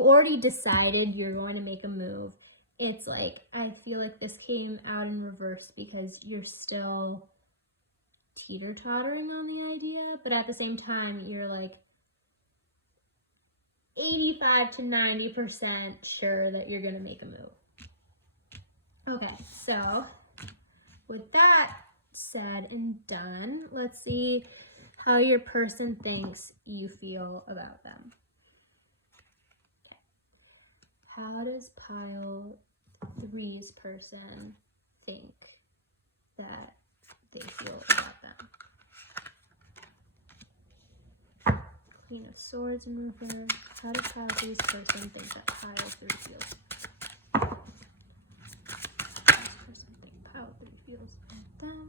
already decided you're going to make a move. It's like I feel like this came out in reverse because you're still teeter-tottering on the idea, but at the same time you're like 85 to 90% sure that you're gonna make a move. Okay, so with that said and done, let's see how your person thinks you feel about them. Okay. How does pile 3's person think that they feel about them? Queen of Swords in reverse. How does pile 3's person think that pile 3 feels? How does this person think pile 3 feels about them?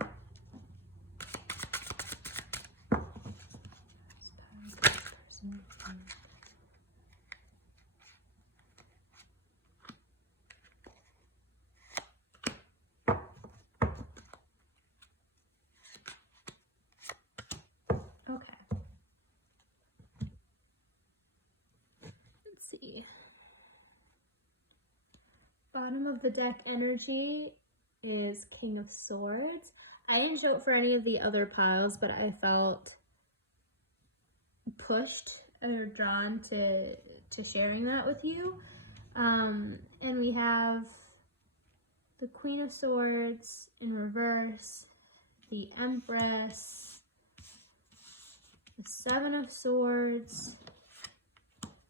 Okay. Let's see. Bottom of the deck energy is King of Swords. I didn't show it for any of the other piles, but I felt pushed or drawn to sharing that with you. And we have the Queen of Swords in reverse, the Empress, the Seven of Swords,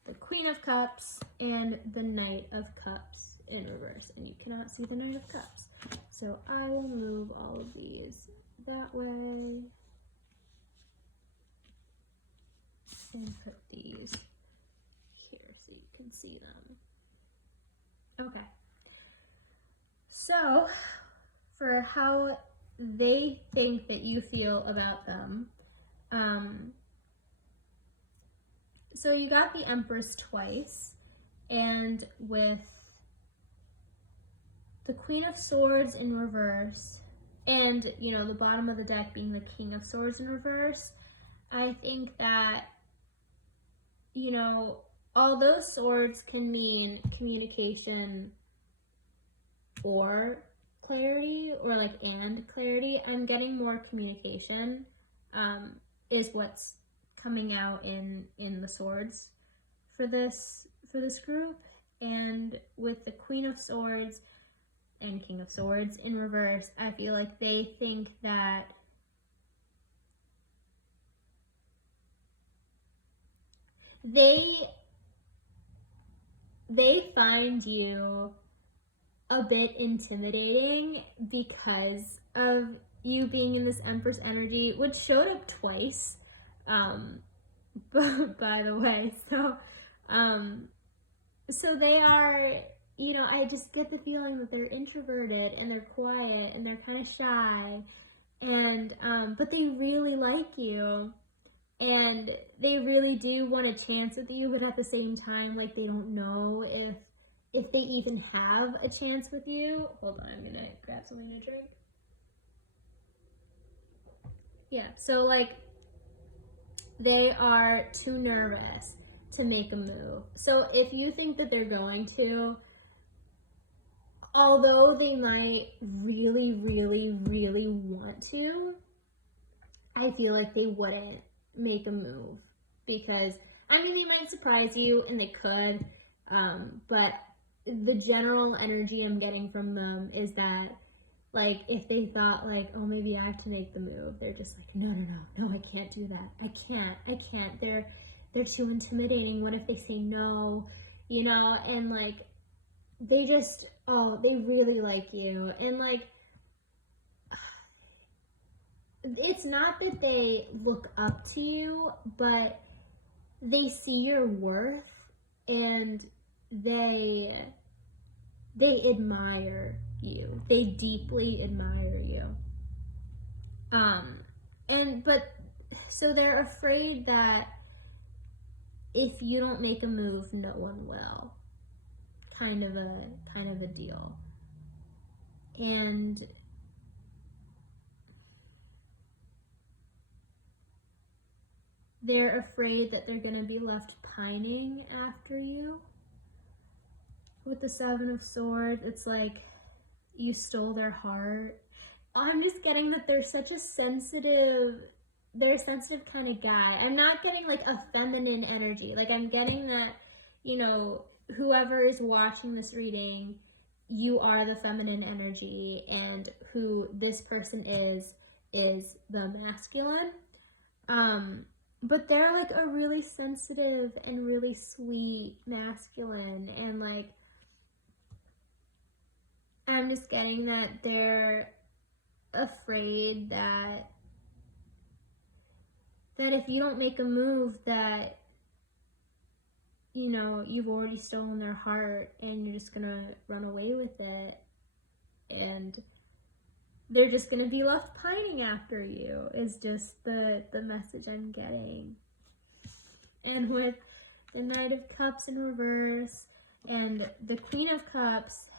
the Queen of Cups, and the Knight of Cups in reverse. And you cannot see the Knight of Cups. So I will move all of these that way and put these here so you can see them. Okay. So for how they think that you feel about them, so you got the Empress twice, and with the Queen of Swords in reverse, and you know, the bottom of the deck being the King of Swords in reverse, I think that, you know, all those swords can mean communication or clarity, or like and clarity. I'm getting more communication is what's coming out in the swords for this group. And with the Queen of Swords and King of Swords in reverse, I feel like they think that they they find you a bit intimidating because of you being in this Empress energy, which showed up twice, by the way. So they are, I just get the feeling that they're introverted and they're quiet and they're kind of shy, and but they really like you, and they really do want a chance with you, but at the same time, like, they don't know if they even have a chance with you. Hold on, I'm gonna grab something to drink. Yeah, so like, they are too nervous to make a move. So if you think that they're going to, although they might really, really, really want to, I feel like they wouldn't make a move, because, I mean, they might surprise you, and they could, but the general energy I'm getting from them is that, like, if they thought, like, oh, maybe I have to make the move, they're just like, no, I can't do that. I can't. They're too intimidating. What if they say no? And like, they just, they really like you. And like, it's not that they look up to you, but they see your worth, and they admire you. They deeply admire you. So they're afraid that if you don't make a move, no one will. Kind of a deal. And they're afraid that they're going to be left pining after you. With the Seven of Swords, it's like you stole their heart. I'm just getting that they're such a sensitive kind of guy. I'm not getting like a feminine energy. Like, I'm getting that, whoever is watching this reading, you are the feminine energy, and who this person is the masculine. But they're like a really sensitive and really sweet masculine, and like, I'm just getting that they're afraid that if you don't make a move, that you've already stolen their heart and you're just gonna run away with it, and they're just gonna be left pining after you, is just the message I'm getting. And with the Knight of Cups in reverse and the Queen of Cups,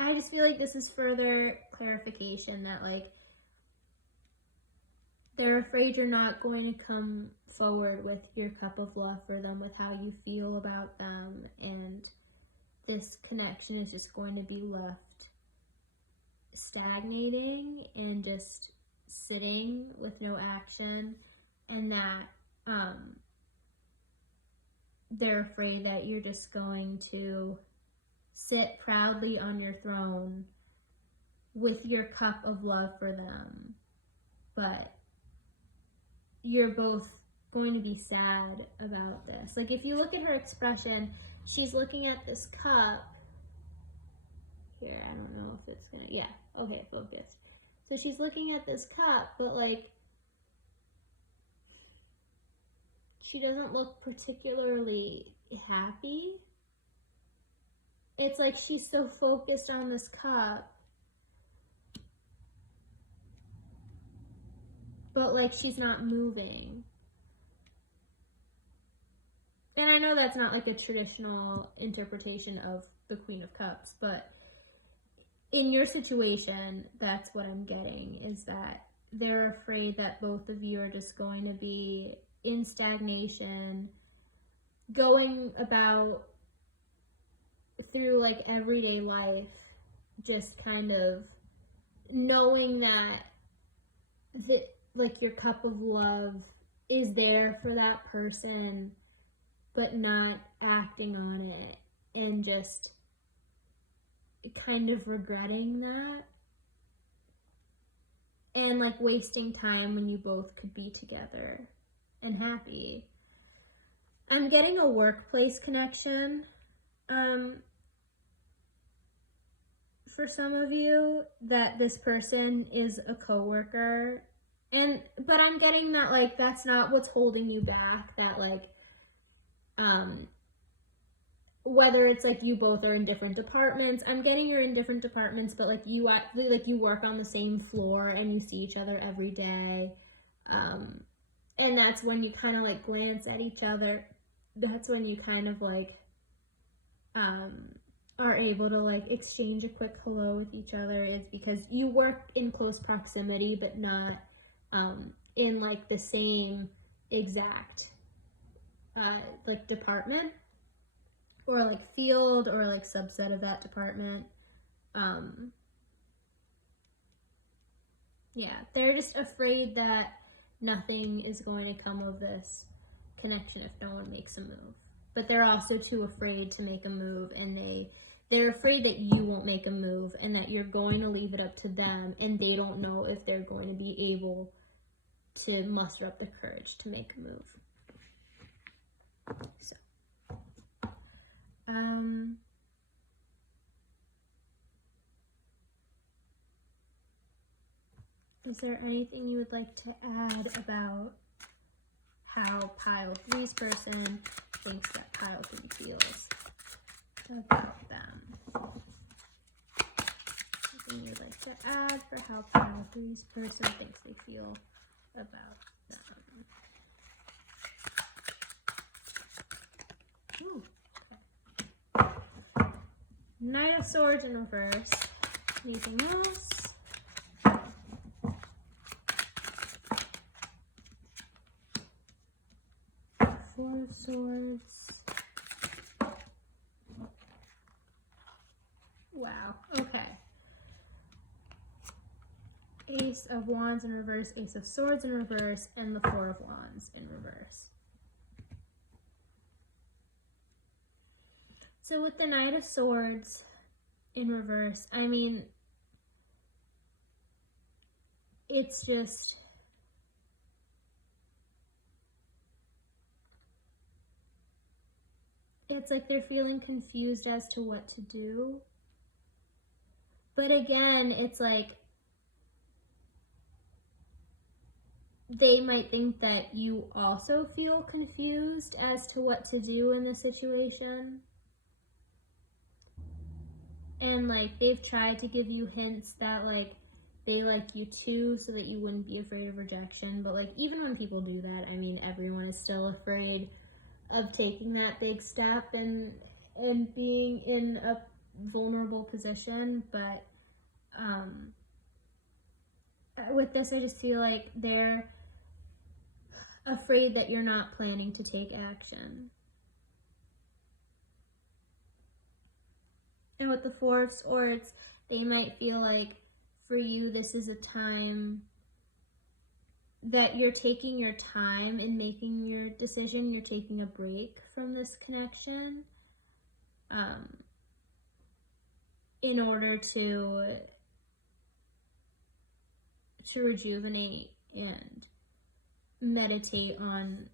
I just feel like this is further clarification that, like, they're afraid you're not going to come forward with your cup of love for them, with how you feel about them, and this connection is just going to be left stagnating and just sitting with no action, and that they're afraid that you're just going to sit proudly on your throne with your cup of love for them, but you're both going to be sad about this. Like, if you look at her expression, she's looking at this cup. Here, I don't know if it's gonna, yeah, okay, focus. So she's looking at this cup, but like, she doesn't look particularly happy. It's like she's so focused on this cup, but like, she's not moving. And I know that's not like a traditional interpretation of the Queen of Cups, but in your situation, that's what I'm getting, is that they're afraid that both of you are just going to be in stagnation, going about through like everyday life, just kind of knowing that like, your cup of love is there for that person, but not acting on it, and just kind of regretting that, and like wasting time when you both could be together and happy. I'm getting a workplace connection for some of you, that this person is a coworker, but I'm getting that like that's not what's holding you back, that like whether it's like you both are in different departments. I'm getting you're in different departments, but like you actually like you work on the same floor and you see each other every day. And that's when you kind of like glance at each other. That's when you kind of like are able to like exchange a quick hello with each other, is because you work in close proximity, but not in like the same exact like department or like field or like subset of that department. Yeah, they're just afraid that nothing is going to come of this connection if no one makes a move. But they're also too afraid to make a move, and they're afraid that you won't make a move and that you're going to leave it up to them, and they don't know if they're going to be able to muster up the courage to make a move. So, is there anything you would like to add about how pile 3's person thinks that pile 3 feels about them? Anything you'd like to add for how pile 3's person thinks they feel about them? Ooh, okay. Knight of Swords in reverse. Anything else? Four of Swords. Wow, okay. Ace of Wands in reverse, Ace of Swords in reverse, and the Four of Wands in reverse. So with the Knight of Swords in reverse, I mean, it's just, it's like they're feeling confused as to what to do. But again, it's like they might think that you also feel confused as to what to do in the situation. And like they've tried to give you hints that like they like you too, so that you wouldn't be afraid of rejection. But like even when people do that, I mean, everyone is still afraid of taking that big step and being in a vulnerable position. But with this, I just feel like they're afraid that you're not planning to take action. And with the Four of Swords, they might feel like for you, this is a time that you're taking your time in making your decision. You're taking a break from this connection in order to rejuvenate and meditate on,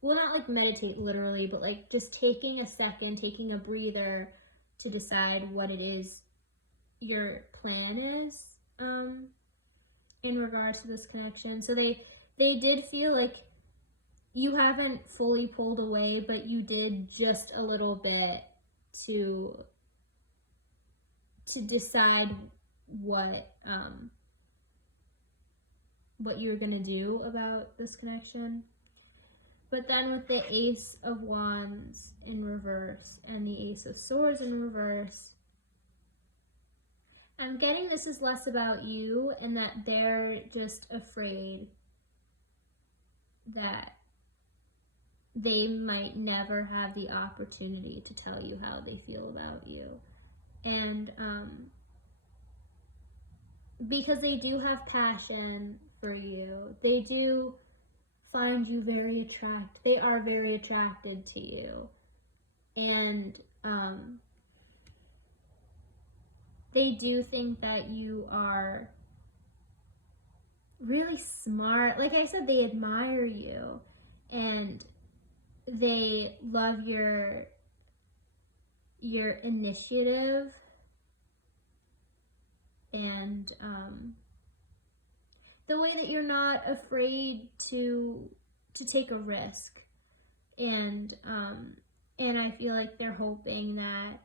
well, not like meditate literally, but like just taking a second, taking a breather to decide what it is your plan is in regards to this connection. So they did feel like you haven't fully pulled away, but you did just a little bit to decide what you're gonna do about this connection. But then with the Ace of Wands in reverse and the Ace of Swords in reverse, I'm getting this is less about you, and that they're just afraid that they might never have the opportunity to tell you how they feel about you. And because they do have passion for you, they do find you very attractive. They are very attracted to you. And they do think that you are really smart. Like I said, they admire you. And they love your initiative and the way that you're not afraid to take a risk, and I feel like they're hoping that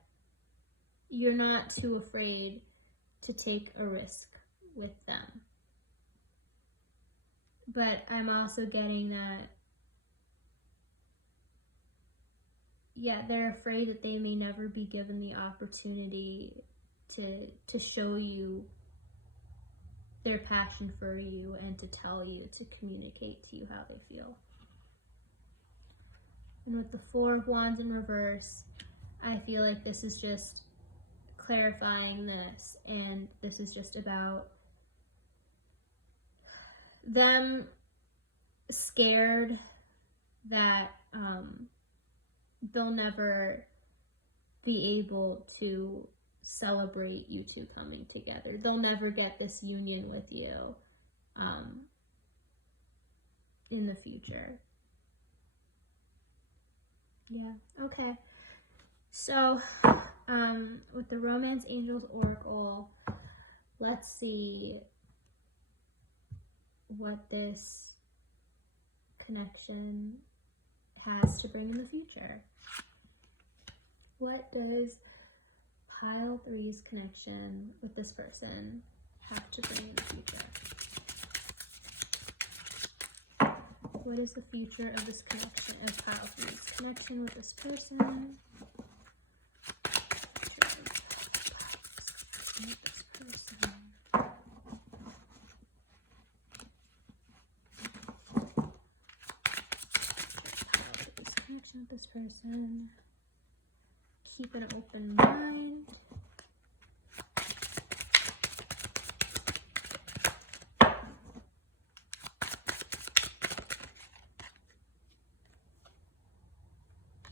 you're not too afraid to take a risk with them. But I'm also getting that, yeah, they're afraid that they may never be given the opportunity to show you their passion for you and to tell you, to communicate to you how they feel. And with the Four of Wands in reverse, I feel like this is just clarifying this, and this is just about them scared that they'll never be able to celebrate you two coming together. They'll never get this union with you in the future. Yeah, okay. So, with the Romance Angels Oracle, let's see what this connection has to bring in the future. What does Pile 3's connection with this person have to bring in the future? What is the future of this connection, of Pile 3's connection with this person? Connection with this person. Keep an open mind.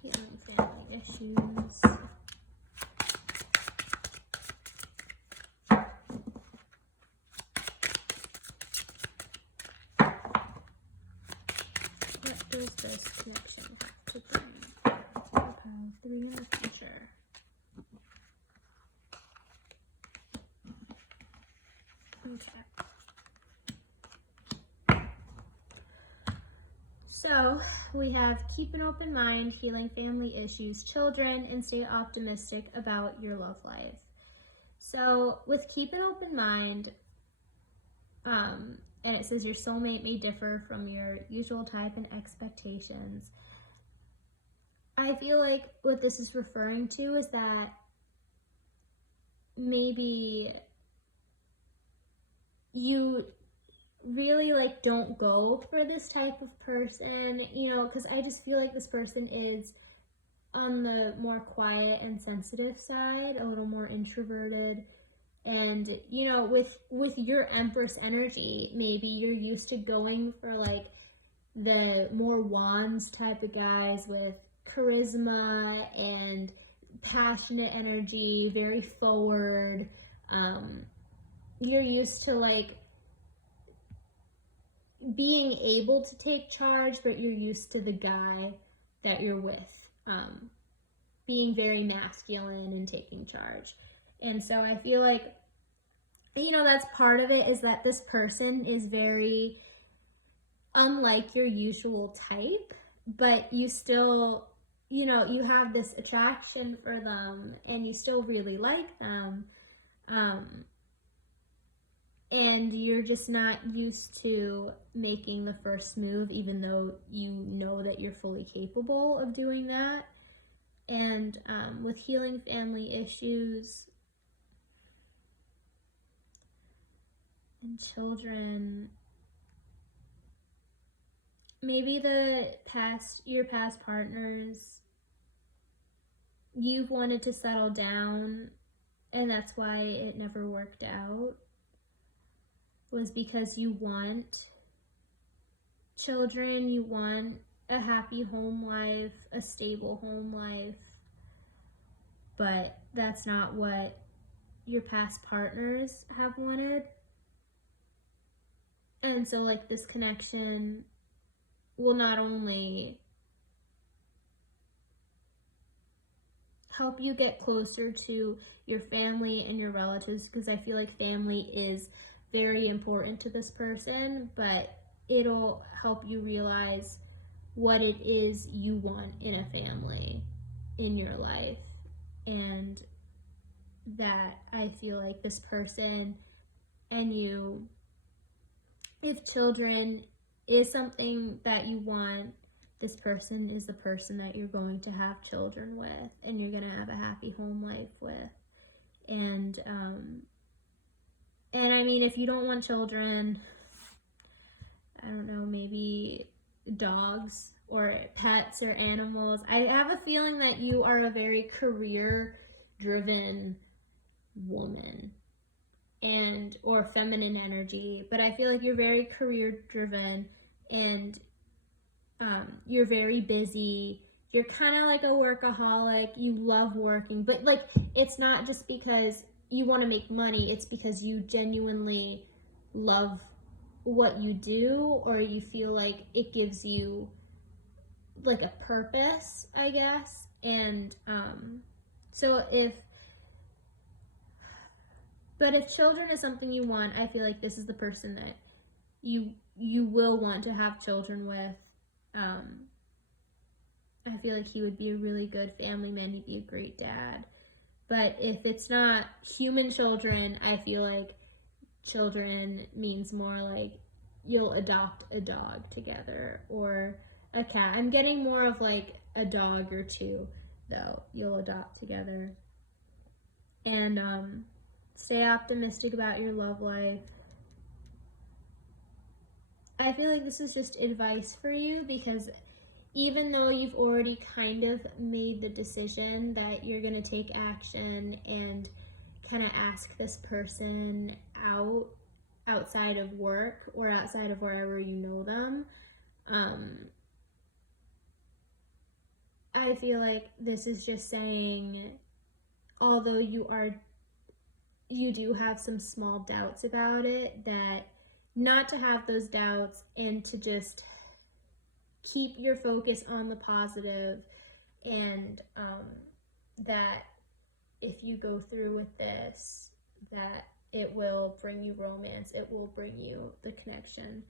Healing family issues. What does this connection have to bring? Pile 3 in the future. Okay. So we have keep an open mind, healing family issues, children, and stay optimistic about your love life. So with keep an open mind, and it says your soulmate may differ from your usual type and expectations. I feel like what this is referring to is that maybe you really like don't go for this type of person, you know, because I just feel like this person is on the more quiet and sensitive side, a little more introverted. And you know, with your Empress energy, maybe you're used to going for like the more wands type of guys with charisma and passionate energy, very forward. You're used to like being able to take charge, but you're used to the guy that you're with being very masculine and taking charge. And so I feel like, you know, that's part of it, is that this person is very unlike your usual type, but you still, you know, you have this attraction for them and you still really like them. And you're just not used to making the first move, even though you know that you're fully capable of doing that. And with healing family issues and children, maybe your past partners, you've wanted to settle down, and that's why it never worked out, was because you want children, you want a happy home life, a stable home life, but that's not what your past partners have wanted. And so like this connection will not only help you get closer to your family and your relatives, because I feel like family is very important to this person, but it'll help you realize what it is you want in a family in your life. And that I feel like this person and you, if children is something that you want, this person is the person that you're going to have children with and you're going to have a happy home life with. And I mean, if you don't want children, I don't know, maybe dogs or pets or animals. I have a feeling that you are a very career-driven woman and or feminine energy, but I feel like you're very career-driven and you're very busy. You're kind of like a workaholic. You love working, but like it's not just because you want to make money. It's because you genuinely love what you do, or you feel like it gives you like a purpose, I guess. And so if children is something you want, I feel like this is the person that you will want to have children with. I feel like he would be a really good family man. He'd be a great dad. But if it's not human children, I feel like children means more like you'll adopt a dog together or a cat. I'm getting more of like a dog or two, though, you'll adopt together. And stay optimistic about your love life. I feel like this is just advice for you, because even though you've already kind of made the decision that you're going to take action and kind of ask this person outside of work or outside of wherever you know them, I feel like this is just saying, although you do have some small doubts about it, that not to have those doubts and to just keep your focus on the positive, and that if you go through with this, that it will bring you romance, it will bring you the connection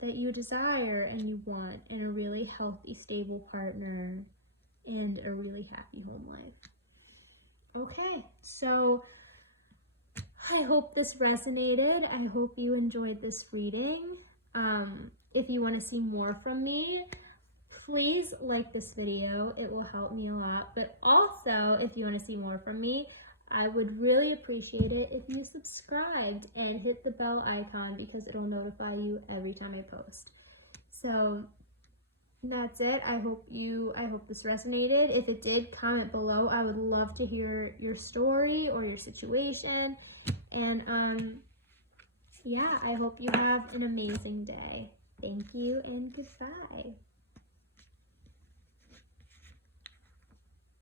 that you desire and you want, and a really healthy, stable partner, and a really happy home life. Okay, so I hope this resonated. I hope you enjoyed this reading. If you want to see more from me, please like this video. It will help me a lot. But also, if you want to see more from me, I would really appreciate it if you subscribed and hit the bell icon, because it'll notify you every time I post. So that's it. I hope this resonated. If it did, comment below. I would love to hear your story or your situation. And yeah, I hope you have an amazing day. Thank you and goodbye.